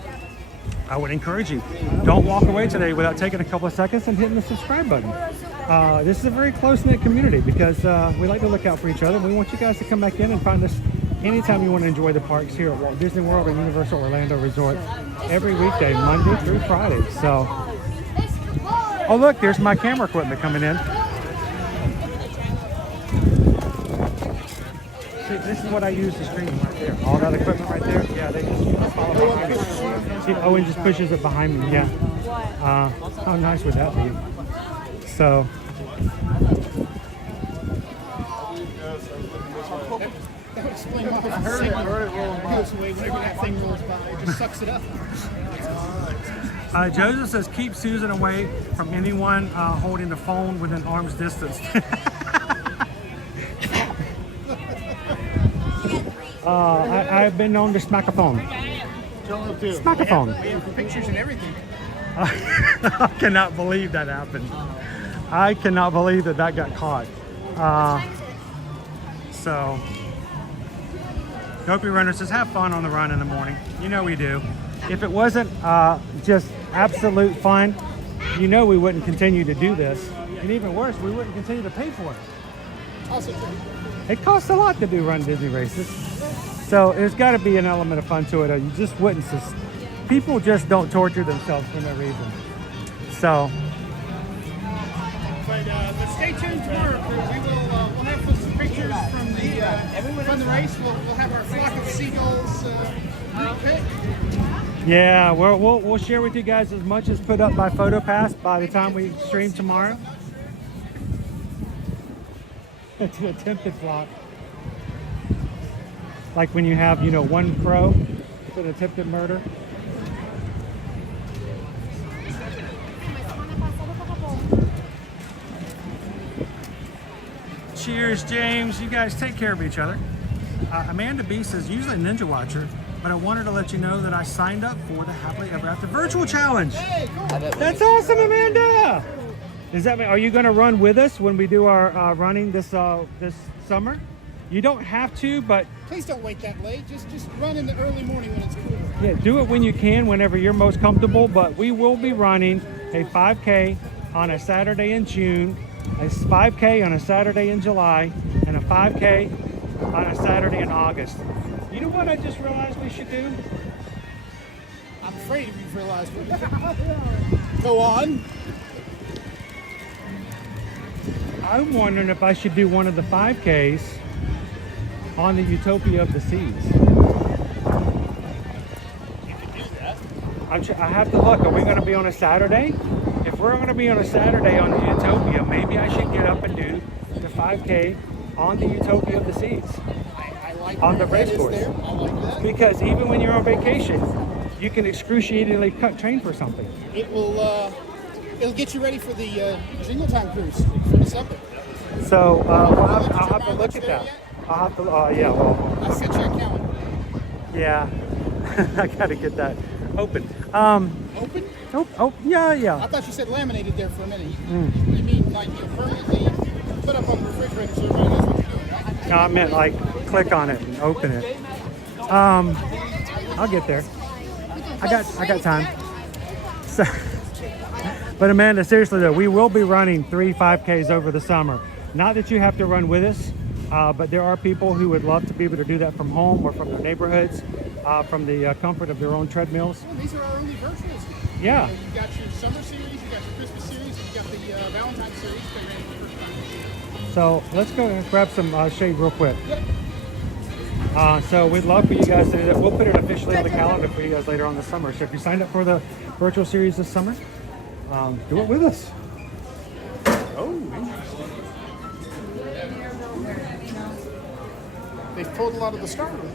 I would encourage you, don't walk away today without taking a couple of seconds and hitting the subscribe button. This is a very close-knit community because we like to look out for each other. We want you guys to come back in and find us anytime you want to enjoy the parks here at Walt Disney World and Universal Orlando Resort every weekday, Monday through Friday. So, oh look, there's my camera equipment coming in. See, this is what I use to stream right there. All that equipment right there, yeah, they just follow behind me. See, Owen just pushes it behind me, yeah. How nice would that be? So, That would explain why I heard it rolling by. Whenever that thing rolls by, it just sucks it up. Joseph says, keep Susan away from anyone holding the phone within arm's distance. I've been known to smack a phone. Smack a phone. We have pictures and everything. I cannot believe that happened. I cannot believe that got caught. So, Dopey Runner says, have fun on the run in the morning. You know we do. If it wasn't just absolute fun, you know we wouldn't continue to do this. And even worse, we wouldn't continue to pay for it. Also true. It costs a lot to do Run Disney races. So there's got to be an element of fun to it, or you just wouldn't. People just don't torture themselves for no reason. So. But stay tuned tomorrow, crew. We'll have some pictures from the race. We'll have our flock of seagulls pick. Yeah, we'll share with you guys as much as put up by PhotoPass by the time we stream tomorrow. It's an attempted flock. Like when you have, one crow, it's an attempted murder. Cheers, James. You guys take care of each other. Amanda B says, usually a Ninja Watcher, but I wanted to let you know that I signed up for the Happily Ever After Virtual Challenge. Hey, cool. That's awesome, Amanda. Does that mean, are you going to run with us when we do our running this summer? You don't have to, but please don't wait that late. Just run in the early morning when it's cooler. Yeah, do it when you can, whenever you're most comfortable. But we will be running a 5K on a Saturday in June, a 5K on a Saturday in July, and a 5K on a Saturday in August. You know what I just realized we should do? I'm afraid we've realized what we should. Go on. I'm wondering if I should do one of the 5Ks on the Utopia of the Seas. You could do that. I have to look. Are we going to be on a Saturday? If we're going to be on a Saturday on the Utopia, maybe I should get up and do the 5K on the Utopia of the Seas. I like on the race course. I like that. Because even when you're on vacation, you can excruciatingly train for something. It will. It'll get you ready for the Jingle Time cruise for December. So I'll have to look at that. I'll have to. Yeah. Well. I'll set you a calendar. Yeah. I got to get that open. Open? Oh, yeah. I thought you said laminated there for a minute. You mean like you permanently put up on the refrigerator so everybody knows what you're doing, right? No, I meant like click on it and open it. I'll get there. I got time. So, but Amanda, seriously though, we will be running 3 5Ks over the summer. Not that you have to run with us, but there are people who would love to be able to do that from home or from their neighborhoods, from the comfort of their own treadmills. Well, these are our early virtuals. Yeah. You've got your summer series, you've got your Christmas series, you've got the Valentine's series. So let's go and grab some shade real quick. Yep. So we'd love for you guys to do that. We'll put it officially on the calendar for you guys later on this summer. So if you signed up for the virtual series this summer, do it with us. Oh, interesting. They've pulled a lot of the Star Wars.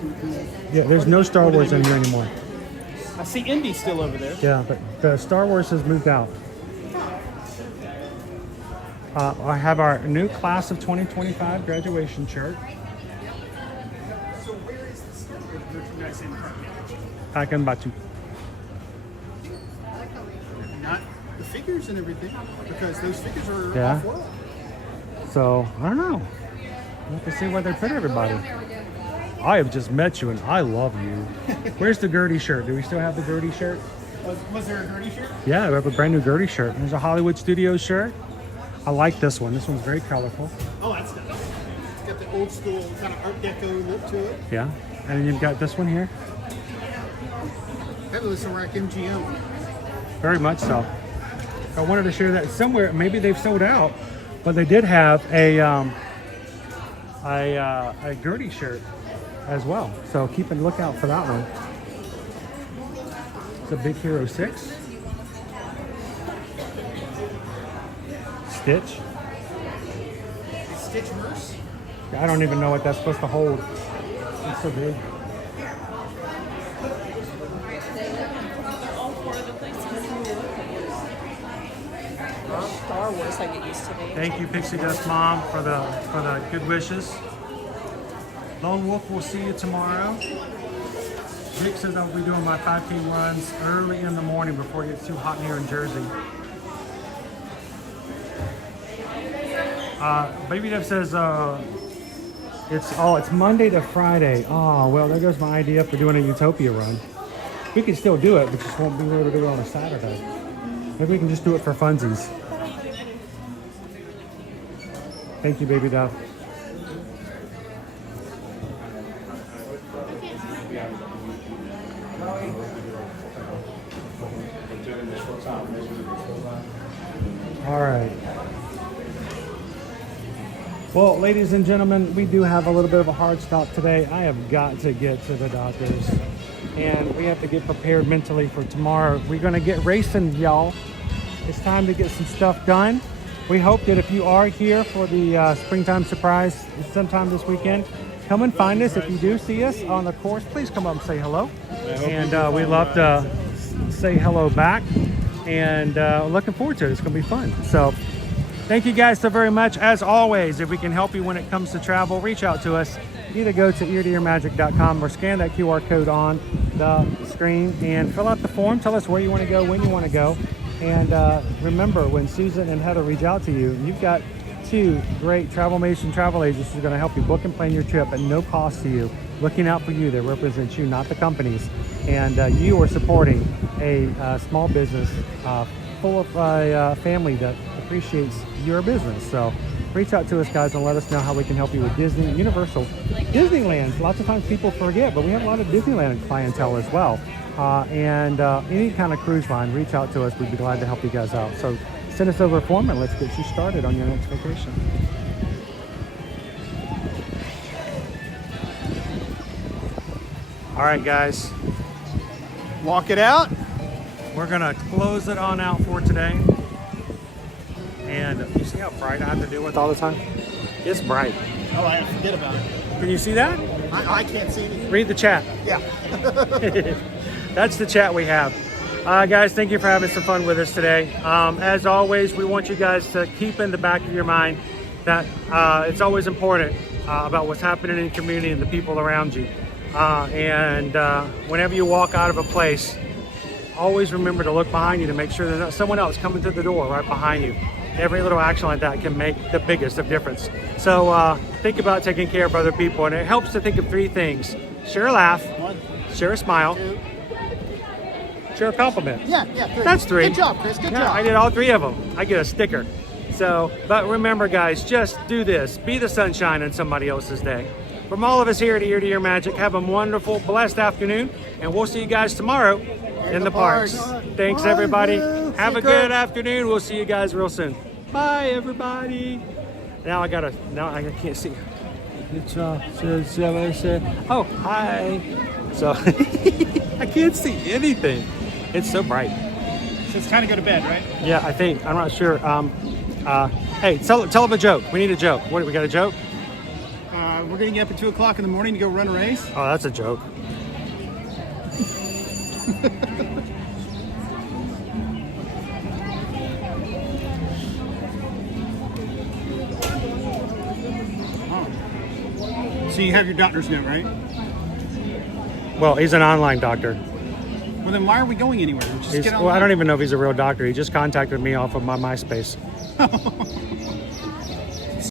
Yeah, there's no Star Wars in here anymore. I see Indy still over there. Yeah, but the Star Wars has moved out. I have our new class of 2025 graduation shirt. So where is the Star Wars merchandise in Back in Batuu. Not the figures and everything, because those figures are Yeah. off-world. So, I don't know. We'll have to see where they put everybody. I have just met you and I love you. Where's the Gertie shirt? Do we still have the Gertie shirt? Was there a Gertie shirt? Yeah, we have a brand new Gertie shirt. There's a Hollywood Studios shirt. I like this one. This one's very colorful. Oh, that's nice. It's got the old school kind of Art Deco look to it. Yeah. And then you've got this one here. That looks like MGM. Very much so. I wanted to share that somewhere. Maybe they've sold out, but they did have a Gertie shirt as well. So keep a lookout for that one. It's a Big Hero 6. Stitch. Stitch Merce? I don't even know what that's supposed to hold. It's so big. Star Wars like it used to be. Thank you, Pixie Dust Mom, for the good wishes. Lone Wolf, we'll see you tomorrow. Vic says I'll be doing my 5K runs early in the morning before it gets too hot here in Jersey. Baby Dev says it's Monday to Friday. Oh, well, there goes my idea for doing a Utopia run. We can still do it, but just won't be able to do it on a Saturday. Maybe we can just do it for funsies. Thank you, Baby Dev. All right. Well, ladies and gentlemen, we do have a little bit of a hard stop today. I have got to get to the doctors, and we have to get prepared mentally for tomorrow. We're going to get racing, y'all. It's time to get some stuff done. We hope that if you are here for the springtime surprise sometime this weekend, come and find us. If you do see us on the course, please come up and say hello. And we'd love to say hello back. And looking forward to it. It's going to be fun. So thank you guys so very much. As always, if we can help you when it comes to travel, reach out to us. Either go to eartoearmagic.com or scan that QR code on the screen and fill out the form. Tell us where you want to go, when you want to go. And remember, when Susan and Heather reach out to you, you've got 2 great Travelmation travel agents who are going to help you book and plan your trip at no cost to you, looking out for you. They represent you, not the companies. And you are supporting a small business full of a family that appreciates your business. So reach out to us, guys, and let us know how we can help you with Disney, Universal, Disneyland. Lots of times people forget, but we have a lot of Disneyland clientele as well. And any kind of cruise line, reach out to us. We'd be glad to help you guys out. So send us over a form and let's get you started on your next vacation. All right, guys. Walk it out. We're gonna close it on out for today. And you see how bright I have to deal with all the time? It's bright. Oh, I forget about it. Can you see that? I can't see anything. Read the chat. Yeah. That's the chat we have. Guys, thank you for having some fun with us today. As always, we want you guys to keep in the back of your mind that it's always important about what's happening in the community and the people around you. And whenever you walk out of a place, always remember to look behind you to make sure there's not someone else coming through the door right behind you. Every little action like that can make the biggest of difference. So think about taking care of other people, and it helps to think of 3 things. Share a laugh, 1, share a smile, 2. share a compliment. Yeah, 3. That's 3. Good job, Chris. Good yeah, job. I did all 3 of them. I get a sticker. So, but remember, guys, just do this. Be the sunshine in somebody else's day. From all of us here at Ear to Ear Magic, have a wonderful, blessed afternoon, and we'll see you guys tomorrow in the parks. Thanks, everybody. Have a good afternoon. We'll see you guys real soon. Bye, everybody. Now I can't see. Oh, hi. So I can't see anything. It's so bright. So it's time to go to bed, right? Yeah, I think. I'm not sure. Hey, tell them a joke. We need a joke. What, we got a joke? We're getting up at 2 o'clock in the morning to go run a race. Oh, that's a joke. So you have your doctor's note, right? Well, he's an online doctor. Well, then why are we going anywhere? Just get Well, I don't even know if he's a real doctor. He just contacted me off of my MySpace.